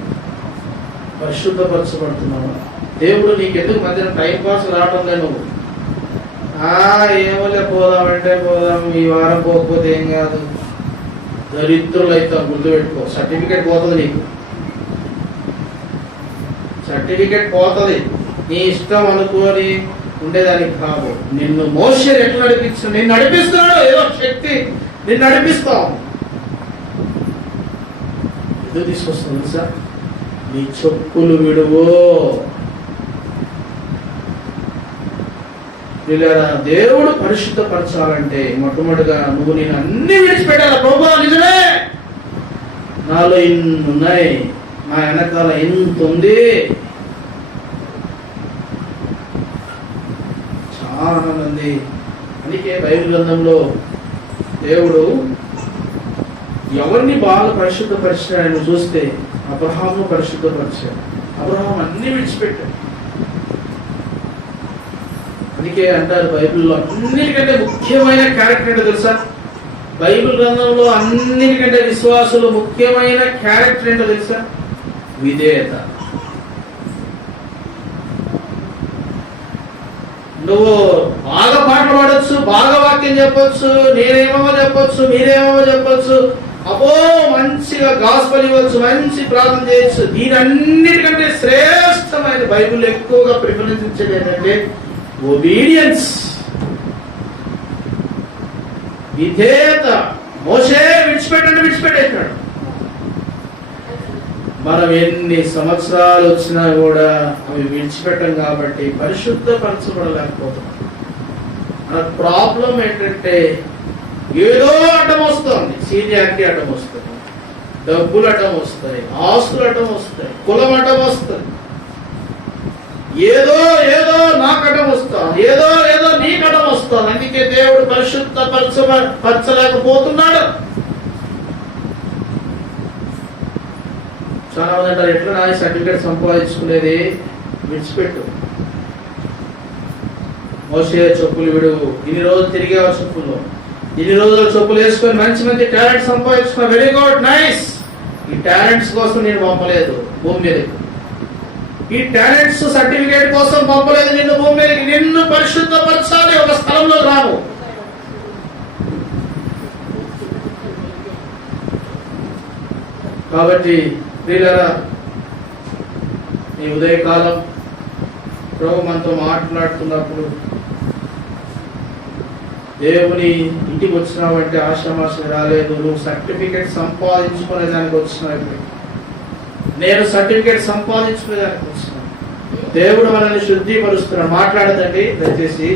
పరిశుద్ధపరచబడుతున్నావు. దేవుడు నీకెందుకు మందిరం టైం పాస్ రావడం లేదు. నువ్వు ఏమోలే, పోదామంటే పోదాం, ఈ వారం పోకపోతే ఏం కాదు, దరిద్రులు అవుతాం. గుర్తుపెట్టుకో, సర్టిఫికేట్ పోతుంది నీకు, సర్టిఫికేట్ పోతుంది. నీ ఇష్టం అనుకోని ఉండేదానికి కాదు. నిన్ను మోషే ఎట్లా నడిపించు, నిన్ను నడిపిస్తున్నాడు ఏదో శక్తి, నిన్ను నడిపిస్తావు. ఎందుకు తీసుకొస్తాను సార్? నీ చెప్పులు విడువు. దేవుడు పరిశుద్ధపరచాలంటే మొట్టమొదటిగా నువ్వు నేను అన్ని విడిచిపెట్టాల. ప్రభువా, నిజమే, నాలో ఇన్ని ఉన్నాయి, నా వెనకాల ఇంత ఉంది. చాలా మంది, అందుకే బైబిల్ గ్రంథంలో దేవుడు ఎవరిని బాగా పరిశుద్ధపరిచాడని చూస్తే అబ్రహామును పరిశుద్ధపరిచాడు. అబ్రహాం అన్ని విడిచిపెట్టాడు. అందుకే అంటారు బైబిల్లో అన్నిటికంటే ముఖ్యమైన క్యారెక్టర్ ఏంటో తెలుసా? బైబిల్ గ్రంథంలో అన్నిటికంటే విశ్వాసులు ముఖ్యమైన క్యారెక్టర్ ఏంటో తెలుసా? విధేయత. నువ్వు బాగా పాటలు పాడొచ్చు, బాగా వాక్యం చెప్పొచ్చు, నేనేమో చెప్పొచ్చు, మీరేమో చెప్పొచ్చు, అబ్బో మంచిగా గాస్పెల్ ఇవ్వచ్చు, మంచి ప్రార్థన చేయొచ్చు. దీనన్నిటికంటే శ్రేష్టమైన బైబిల్ ఎక్కువగా ప్రిఫరెన్స్ ఇచ్చేది ఏంటంటే ఒబీడియన్స్, విధేయత. మోషే విడిచిపెట్టేసినాడు. మనం ఎన్ని సంవత్సరాలు వచ్చినా కూడా అవి విడిచిపెట్టం కాబట్టి పరిశుద్ధపరచబడలేకపోతున్నాం. మన ప్రాబ్లం ఏంటంటే ఏదో అడ్డం వస్తుంది. సీనియారిటీ అడ్డం వస్తుంది, డబ్బులు అడ్డం వస్తాయి, ఆస్తులు అడ్డం వస్తాయి, కులం అడ్డం వస్తుంది, ఏదో ఏదో నాకు అడ్డం వస్తాను, ఏదో ఏదో నీకు అడ్డం వస్తాను. అందుకే దేవుడు పరిశుద్ధపరచలేకపోతున్నాడు. చాలా మంది అంటారు, ఎట్లా నా సర్టిఫికేట్ సంపాదించుకునేది? విడిచిపెట్టు. మోషే చెప్పులు విడువు. ఇన్ని రోజులు తిరిగేవా చెప్పుల్లో, ఇన్ని రోజులు చెప్పులు వేసుకొని మంచి మంచి టాలెంట్ సంపాదించుకున్నా, వెరీ గుడ్, నైస్. ఈ టాలెంట్స్ కోసం నేను పంపలేదు భూమి మీదకి, ఈ టాలెంట్స్ సర్టిఫికేట్ కోసం పంపలేదు నిన్ను భూమి మీదకి. నిన్ను పరిశుద్ధపరచాలి. ఒక స్థలంలో రావు. కాబట్టి ప్రియులారా, ఈ ఉదయకాలం ప్రభు మనతో మాట్లాడుతున్నప్పుడు దేవుని ఇంటికి వచ్చినావంటే ఆశామాషం రాలేదు. నువ్వు సర్టిఫికేట్ సంపాదించుకునే దానికి వచ్చినావు. నేను సర్టిఫికేట్ సంపాదించుకునే దానికి వచ్చినాను. దేవుడు మనల్ని శుద్ధిపరుస్తున్నాడు. మాట్లాడదండి, దయచేసి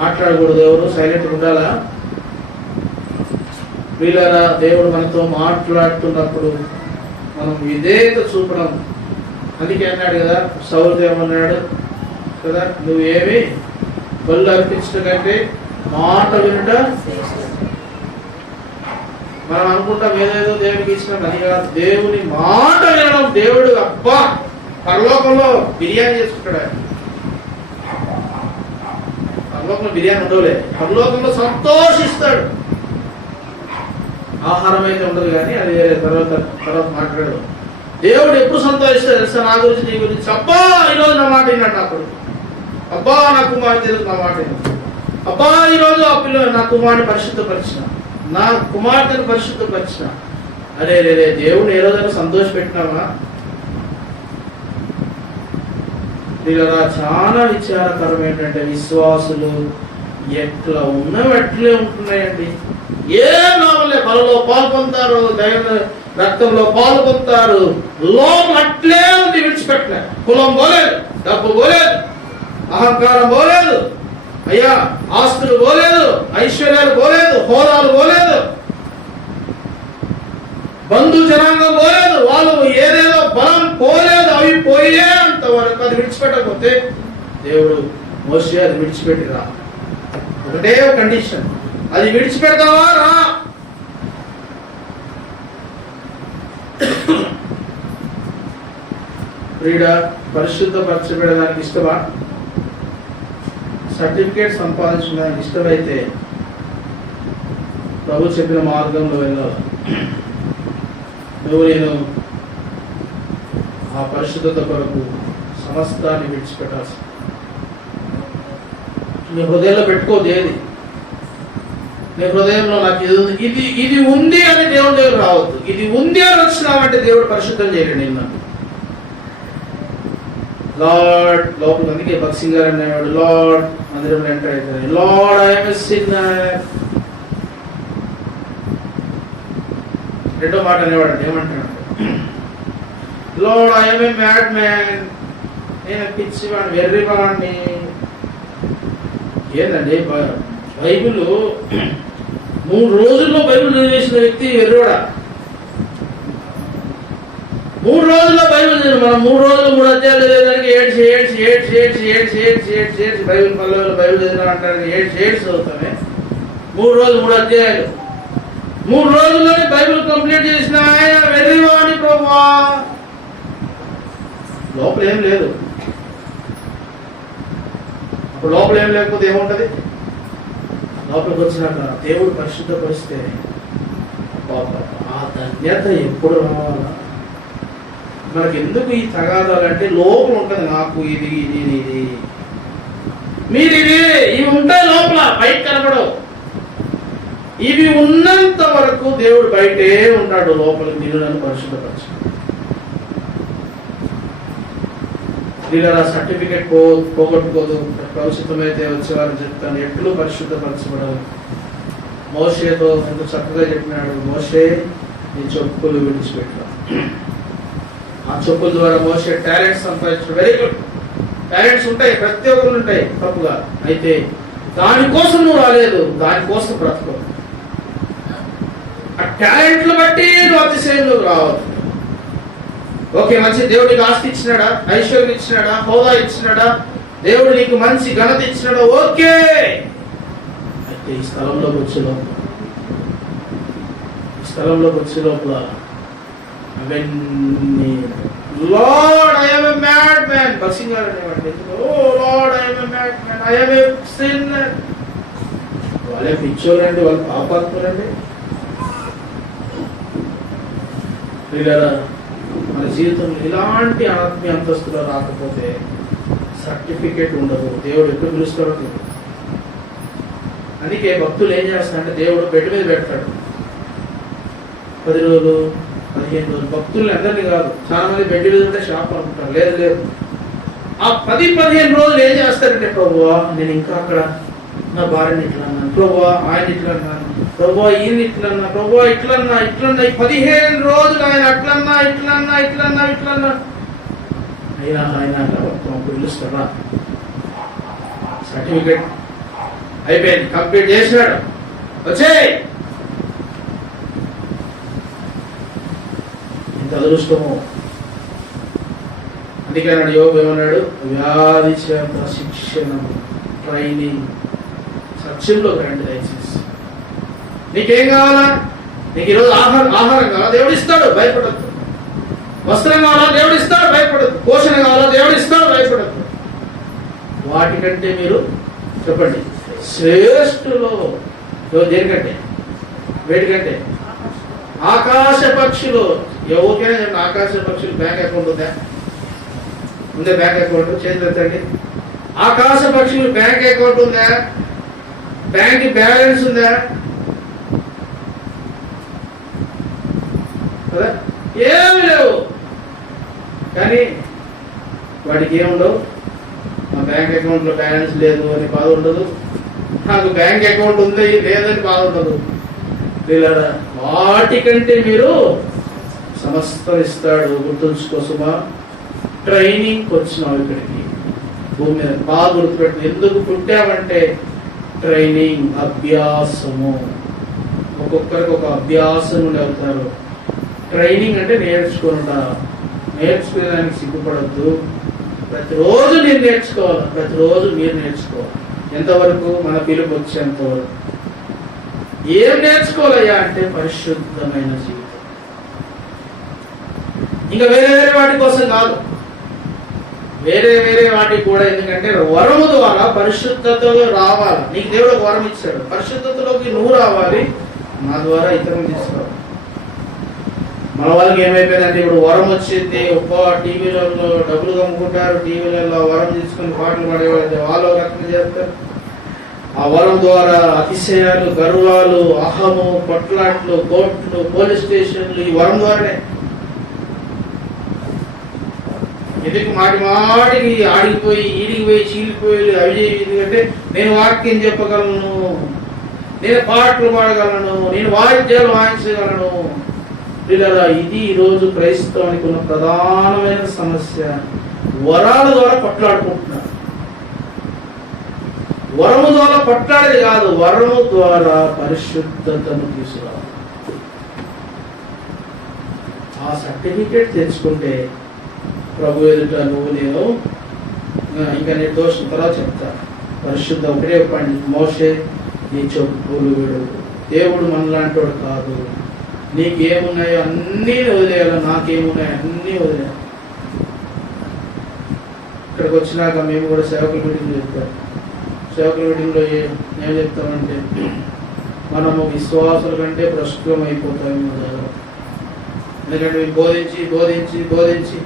మాట్లాడకూడదు, ఎవరు సైలెంట్గా ఉండాలా. వీళ్ళరా, దేవుడు మనతో మాట్లాడుతున్నప్పుడు మనం విధేయత చూపడం. అందుకే అన్నాడు కదా, సౌలు ఏమన్నాడు కదా, నువ్వేమి బళ్ళు అర్పించడం కంటే మాట వినుట. మనం అనుకుంటాం ఏదేదో దేవునికి ఇచ్చినాం, అది కాదు. దేవుని మాట వినడం. దేవుడు అబ్బా పరలోకంలో బిర్యానీ చేసుకుంటాడు. పరలోకంలో బిర్యానీ ఉండవులే, పరలోకంలో సంతోషిస్తాడు. ఆహారం అయితే ఉండదు కానీ అది వేరే తర్వాత మాట్లాడదు. దేవుడు ఎప్పుడు సంతోషిస్తాడు తెలుసా? నా గురించి, నీ గురించి. అబ్బా ఈరోజు నా మాట విన్నాడు నా కొడుకు, అబ్బా నా కుమార్తె తెలుసు నా మాట విన్నాడు, అబ్బా ఈరోజు ఆ పిల్లలు నా కుమారుని పరిశుద్ధపరిచిన, నా కుమార్తెను పరిశుద్ధపరిచిన. అరే రే రే, దేవుడు ఏ రోజైనా సంతోష పెట్టినావా? ఇలా చాలా విచారకరం ఏంటంటే విశ్వాసులు ఎట్లా ఉన్నవి అట్లే ఉంటున్నాయండి. ఏం లాభంలే, బలలో పాల్పొందుతారు, దైవ రక్తంలో పాల్పొందుతారు, లోపం అట్లే ఉంది, విడిచిపెట్టలే. కులం పోలేదు, డబ్బు పోలేదు, అహంకారం పోలేదు, అయ్యా ఆస్తులు పోలేదు, ఐశ్వర్యాలు పోలేదు, హోదాలు పోలేదు, బంధు జనాంగం పోలేదు, వాళ్ళు ఏదేదో బలం పోలేదు, అవి పోయే అంతవరకు అది విడిచిపెట్టకపోతే దేవుడు మోషే అది విడిచిపెట్టిరా. ఒకటే కండిషన్, అది విడిచిపెడతావా రా. ప్రియుడా, పరిశుద్ధపరచబడడానికి ఇష్టమా? సర్టిఫికేట్ సంపాదించడానికి ఇష్టమైతే ప్రభు చెప్పిన మార్గంలో వెళ్ళాలి. నువ్వు నేను ఆ పరిశుద్ధత కొరకు సమస్తాన్ని విడిచిపెట్టాల్సి. నీ హృదయంలో పెట్టుకోదు ఏది. నీ హృదయంలో నాకు ఇది ఉంది అని దేవుని దగ్గర రావద్దు. ఇది ఉంది అని వచ్చినామంటే దేవుడు పరిశుద్ధం చేయలేడు నిన్న. లార్డ్ లోపల, అందుకే భక్సింగ్ గారు అనేవాడు, లార్డ్ మందిరంలో ఎంటర్ అవుతుంది, lord I am a sinner. రెండో మాట అనేవాడు, ఏమంటాడు? Lord I am a mad man, నేను పిచ్చివాడిని, వెర్రివాడిని. ఏందండి బైబిల్ 3 రోజుల్లో బైబిల్ చదివేసిన వ్యక్తి వెర్రోడా? 3 రోజుల్లో బైబిల్ చదివి, మనం 3 రోజులు 3 అధ్యాయాలు చదివేదానికి ఏడ్చి బైబిల్ పల్లెలు బైబిల్ చదివిన అంటారు, ఏడ్చి చదువుతామే. 3 రోజులు 3 అధ్యాయాలు, 3 రోజుల్లోనే బైబిల్ కంప్లీట్ చేసిన ఆయన వెర్రివాణి ప్రభువా. లోపల ఏం లేదు. అప్పుడు లోపల ఏం లేకపోతే ఏముంటది? లోపలికి వచ్చినాక దేవుడు పరిశుద్ధపరిస్తే ఆ ధన్యత ఎప్పుడు రావాలా? మనకి ఎందుకు ఈ తగాదాలంటే లోపల ఉంటుంది. నాకు ఇది ఇది ఇది మీరు ఇవి ఉంటాయి లోపల, బయట కనపడవు. ఇవి ఉన్నంత వరకు దేవుడు బయటే ఉంటాడు, లోపలికి మీరు నన్ను పరిశుద్ధపరచు. ఇలా సర్టిఫికేట్ పోగొట్టుకోదు. కలుషితమైతే వచ్చేవారు చెప్తాను, ఎట్లు పరిశుద్ధపరచబడాలి. మోషేతో ఎంత చక్కగా చెప్పినాడు, మోషే నీ చెప్పులు విడిచిపెట్టా. ఆ చెప్పుల ద్వారా మోషే టాలెంట్స్ సంపాదించాడు. వెరీ గుడ్, టాలెంట్స్ ఉంటాయి, ప్రతి ఒక్కరు ఉంటాయి, తప్పుగా. అయితే దానికోసం నువ్వు రాలేదు, దానికోసం బ్రతుకో. ఆ టాలెంట్లు బట్టి నువ్వు అతిశయంలోకి రావద్దు. ఓకే, మంచి దేవుడు నీకు ఆస్తి ఇచ్చినాడా, ఐశ్వర్యం ఇచ్చినాడా, హోదా ఇచ్చినాడా, దేవుడు నీకు మంచి ఘనత ఇచ్చినాడా, ఓకే. అయితే ఈ స్థలంలోకి వచ్చే లోపల అవన్నీ lord I am a mad man, బక్సింగ్ గారు అనేవాడు. Oh lord I am a mad man, I am a sinner. వాళ్ళే పిచ్చోలండి, వాళ్ళు పాపాత్ములండి. మన జీవితంలో ఇలాంటి ఆత్మీయ అంతస్తులో రాకపోతే సర్టిఫికేట్ ఉండదు. దేవుడు ఎప్పుడు పిలుస్తాడో తెలియదు. అందుకే భక్తులు ఏం చేస్తారంటే దేవుడు బెడ్ మీద పెడతాడు 10 రోజులు 15 రోజులు. భక్తుల్ని అందరినీ కాదు, చాలా మంది బెడ్ మీద ఉంటే షాప్ అనుకుంటారు. లేదు లేదు, ఆ 10-15 రోజులు ఏం చేస్తారంటే, ప్రభువా నేను ఇంకా అక్కడ నా భార్యని ఇట్లా అన్నాను, ప్రభువా ఆయన ఇట్లా అన్నాను, ప్రభువా ఈయన ఇట్లా అన్నా, ప్రభువా ఇట్లన్నా ఇట్లన్నా. 15 రోజులు ఆయన అట్లన్నా ఇట్లన్నా ఇట్లన్నా ఇట్లన్నా. అయినా ఆయన పిలుస్తాడా? సర్టిఫికేట్ అయిపోయింది, కంప్లీట్ చేసినాడు, వచ్చే. ఇంత అదృష్టము. అందుకే అన్నాడు యోబు, ఏమన్నాడు? వ్యాధి చేత శిక్షణ, ట్రైనింగ్, సత్యంలో రండి దయచేసి. నీకేం కావాలా? నీకు ఈరోజు ఆహారం కావాలా? దేవుడు ఇస్తాడు, భయపడద్దు. వస్త్రం కావాలా? దేవుడు ఇస్తాడు, భయపడద్దు. పోషణ కావాలా? దేవుడు ఇస్తాడు, భయపడద్దు. వాటికంటే మీరు చెప్పండి, శ్రేష్ఠులో దేనికంటే, వేటికంటే ఆకాశ పక్షులు, ఎవరికైనా చెప్పండి, ఆకాశ పక్షులు బ్యాంక్ అకౌంట్ ఉందా? ఉందా బ్యాంక్ అకౌంట్? చేతులు ఎత్తండి. ఆకాశ పక్షులు బ్యాంక్ అకౌంట్ ఉందా? బ్యాంక్ బ్యాలెన్స్ ఉందా? కదా, ఏమి లేవు. కానీ వాడికి ఏముండవు, మా బ్యాంక్ అకౌంట్ లో బ్యాలెన్స్ లేదు అని బాధ ఉండదు, నాకు బ్యాంక్ అకౌంట్ ఉంది లేదని బాధ ఉండదు. పిల్లరా, వాటికంటే మీరు సమస్తం ఇస్తాడు. గుర్తుంచుకోసమా, ట్రైనింగ్ వచ్చినావు ఇక్కడికి భూమి మీద. బాగా గుర్తుపెట్టు, ఎందుకు పుట్టామంటే ట్రైనింగ్, అభ్యాసము. ఒక్కొక్కరికి ఒక అభ్యాసం నుండి వెళ్తారు. ట్రైనింగ్ అంటే నేర్చుకుంటా, నేర్చుకునేదానికి సిగ్గుపడద్దు. ప్రతిరోజు నేను నేర్చుకోవాలి, ప్రతిరోజు మీరు నేర్చుకోవాలి. ఎంతవరకు? మన పిలుపు వచ్చేంతవరకు. ఏం నేర్చుకోవాలయ్యా అంటే పరిశుద్ధమైన జీవితం. ఇంకా వేరే వేరే వాటి కోసం కాదు, వేరే వేరే వాటికి కూడా. ఎందుకంటే వరము ద్వారా పరిశుద్ధతలో రావాలి. నీకు దేవుడు ఒక వరం ఇచ్చాడు, పరిశుద్ధతలోకి నువ్వు రావాలి, నా ద్వారా ఇతరులు తీసుకురావాలి. మన వాళ్ళకి ఏమైపోయిందంటే ఇప్పుడు వరం వచ్చింది, ఒక్క టీవీలలో డబ్బులు కమ్ముకుంటారు, టీవీలలో వరం తీసుకుని పాటలు పడేవాళ్ళు, వాళ్ళు రకం చేస్తారు. ఆ వరం ద్వారా అతిశయాలు, గర్వాలు, అహము, కొట్లాట్లు, కోర్టులు, పోలీస్ స్టేషన్లు ఈ వరం ద్వారానే. ఎందుకు మాటి మాటికి ఆడిపోయి ఈడిగిపోయి చీలిపోయి అవి ఎందుకంటే నేను వాక్యం చెప్పగలను, నేను పాటలు పాడగలను, నేను వాయిద్యాలు వాయించగలను. పిల్లరా, ఇది ఈరోజు క్రైస్తవానికి ఉన్న ప్రధానమైన సమస్య. వరాల ద్వారా కొట్లాడుకుంటున్నారు. వరము ద్వారా కొట్లాడేది కాదు, వరము ద్వారా పరిశుద్ధతను తీసుకురావాలి. ఆ సర్టిఫికేట్ తెచ్చుకుంటే ప్రభు ఎదుట నువ్వు నేను ఇంకా నిర్దోషం తర్వాత చెప్తా. పరిశుద్ధ ఒకటే పండి, మోషే నీ చెప్పులు విడు. దేవుడు మనలాంటి వాడు కాదు. నీకేమున్నాయో అన్నీ వదిలేయాలి, నాకేమున్నాయో అన్నీ వదిలేయాలి. ఇక్కడికి వచ్చినాక మేము కూడా సేవకుల మీటింగ్ చెప్తాం. సేవకుల మీటింగ్లో ఏం చెప్తామంటే, మనము విశ్వాసుల కంటే భ్రష్టులం అయిపోతాము. ఎందుకంటే మేము బోధించి బోధించి బోధించి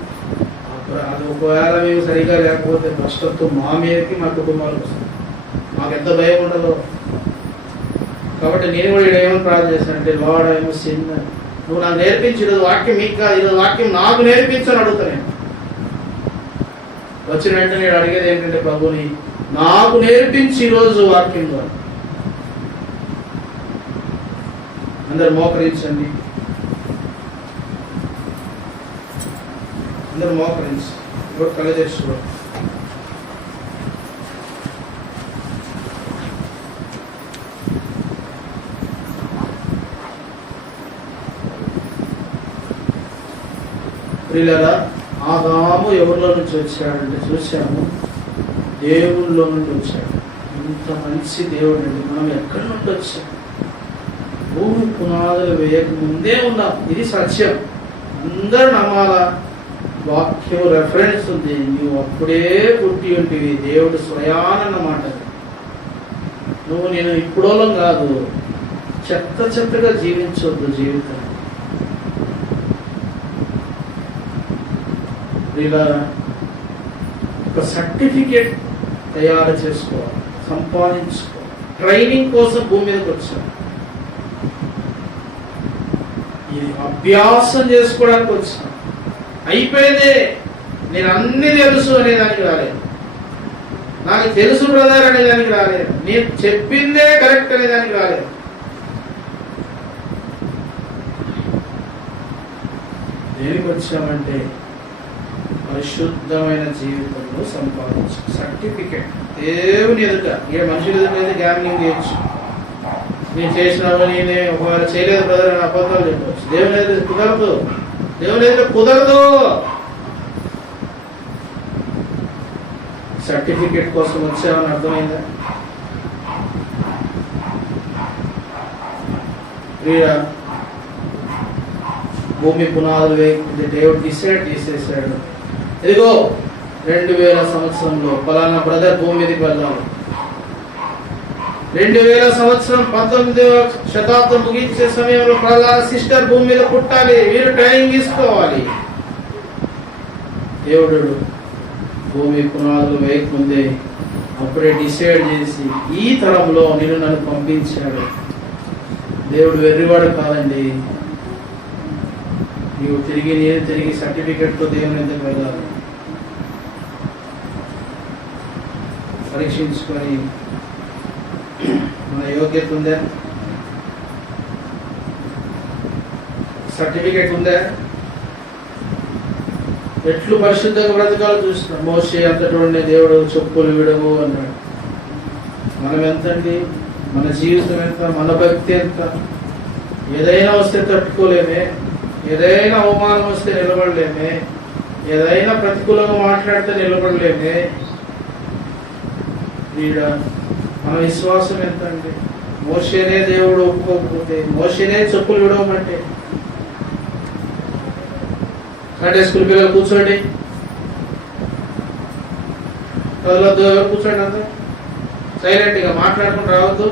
అది ఒకవేళ మేము సరిగా లేకపోతే భ్రష్టత్వం మా మీదకి మా కుటుంబాలకు వస్తుంది. మాకు ఎంత భయం ఉండదో. కాబట్టి నేను కూడా ఇక్కడ ఏమని ప్రార్థన చేస్తాను అంటే, lord I am a sinner, నువ్వు నాకు నేర్పించి, ఈరోజు వాక్యం మీకు కాదు, ఈరోజు వాక్యం నాకు నేర్పించని అడుగుతా. నేను వచ్చిన వెంటనే నేను అడిగేది ఏంటంటే, ప్రభుని నాకు నేర్పించి ఈరోజు వాక్యం ద్వారా. అందరు మోకరించండి, అందరు మోకరించి ఇప్పుడు కళ్ళు తెచ్చుకో. ప్రియులారా, ఆదాము ఎవరిలో నుంచి వచ్చాడంటే చూశాము, దేవుళ్ళలో నుండి వచ్చాడు. ఇంత మంచి దేవుడు అండి. మనం ఎక్కడి నుండి వచ్చాం? భూమి పునాదులు వేయక ముందే ఉన్నాం. ఇది సత్యం, అందరూ నమ్మాలా. వాక్యం రెఫరెన్స్ ఉంది, నువ్వు అప్పుడే పుట్టి ఉంటివి. దేవుడు స్వయానన్నమాట. నువ్వు నేను ఇప్పుడోలం కాదు. చెత్త చెత్తగా జీవించొద్దు జీవితం. ఇలా ఒక సర్టిఫికేట్ తయారు చేసుకోవాలి, సంపాదించుకోవాలి. ట్రైనింగ్ కోసం భూమి మీదకి వచ్చాను. ఇది అభ్యాసం చేసుకోవడానికి వచ్చాను. అయిపోయిందే, నేను అన్ని తెలుసు అనేదానికి రాలేదు, నాకు తెలుసు బ్రదర్ అనేదానికి రాలేదు, నేను చెప్పిందే కరెక్ట్ అనేదానికి రాలేదు. దేనికి వచ్చామంటే పరిశుద్ధమైన జీవితంలో సంపాదించు సర్టిఫికెట్. దేవుని ఎదుట, ఏ మనుషుల ఎదుట గ్యామ్లింగ్ చేయొచ్చు. నేను చేసినావని, నేను ఒకవేళ చేయలేదు బ్రదర్ అని అబద్ధాలు చెప్పవచ్చు. దేవుని ఎదుట కుదరదు, దేవుని ఎదుట కుదరదు. సర్టిఫికెట్ కోసం వచ్చామని అర్థమైందా? భూమి పునాదులు వేయకపోతే దేవుడు డిసైడ్ చేసేసాడు, ఇదిగో 2000 సంవత్సరంలో పలానా బ్రదర్ భూమి మీదకి వెళ్దాం. 2000 సంవత్సరం 19వ శతాబ్దం ముగించే సమయంలో ప్రధాన సిస్టర్ భూమి మీద పుట్టాలి, వీరు ట్రైనింగ్ తీసుకోవాలి. దేవుడు భూమి పునాదులు వేయకముందే అప్పుడే డిసైడ్ చేసి ఈ తరంలో నేను నన్ను పంపించాడు. దేవుడు వెర్రివాడు కాదండి. నేను తిరిగి సర్టిఫికెట్తో దేవుని ఎందుకు వెళ్ళాలి? పరీక్షించుకొని మన యోగ్యత ఉందా, సర్టిఫికెట్ ఉందా, ఎట్లు పరిశుద్ధంగా బ్రతకాలో చూస్తున్నాం. మోషే అంతటి దేవుడు చెప్పులు విడవు అన్నాడు. మనం ఎంతండి, మన జీవితం ఎంత, మన భక్తి ఎంత? ఏదైనా వస్తే తట్టుకోలేమే, ఏదైనా అవమానం వస్తే నిలబడలేమే, ఏదైనా ప్రతికూలంగా మాట్లాడితే నిలబడలేమే. మన విశ్వాసం ఎంత అండి? మోషేనే దేవుడు ఒప్పుకోకపోతే, మోషేనే చెప్పులు విడవమంటే, సండే స్కూల్ పిల్లలు కూర్చోండి, కూర్చోండి, అందరూ సైలెంట్గా మాట్లాడుకుని రావద్దు.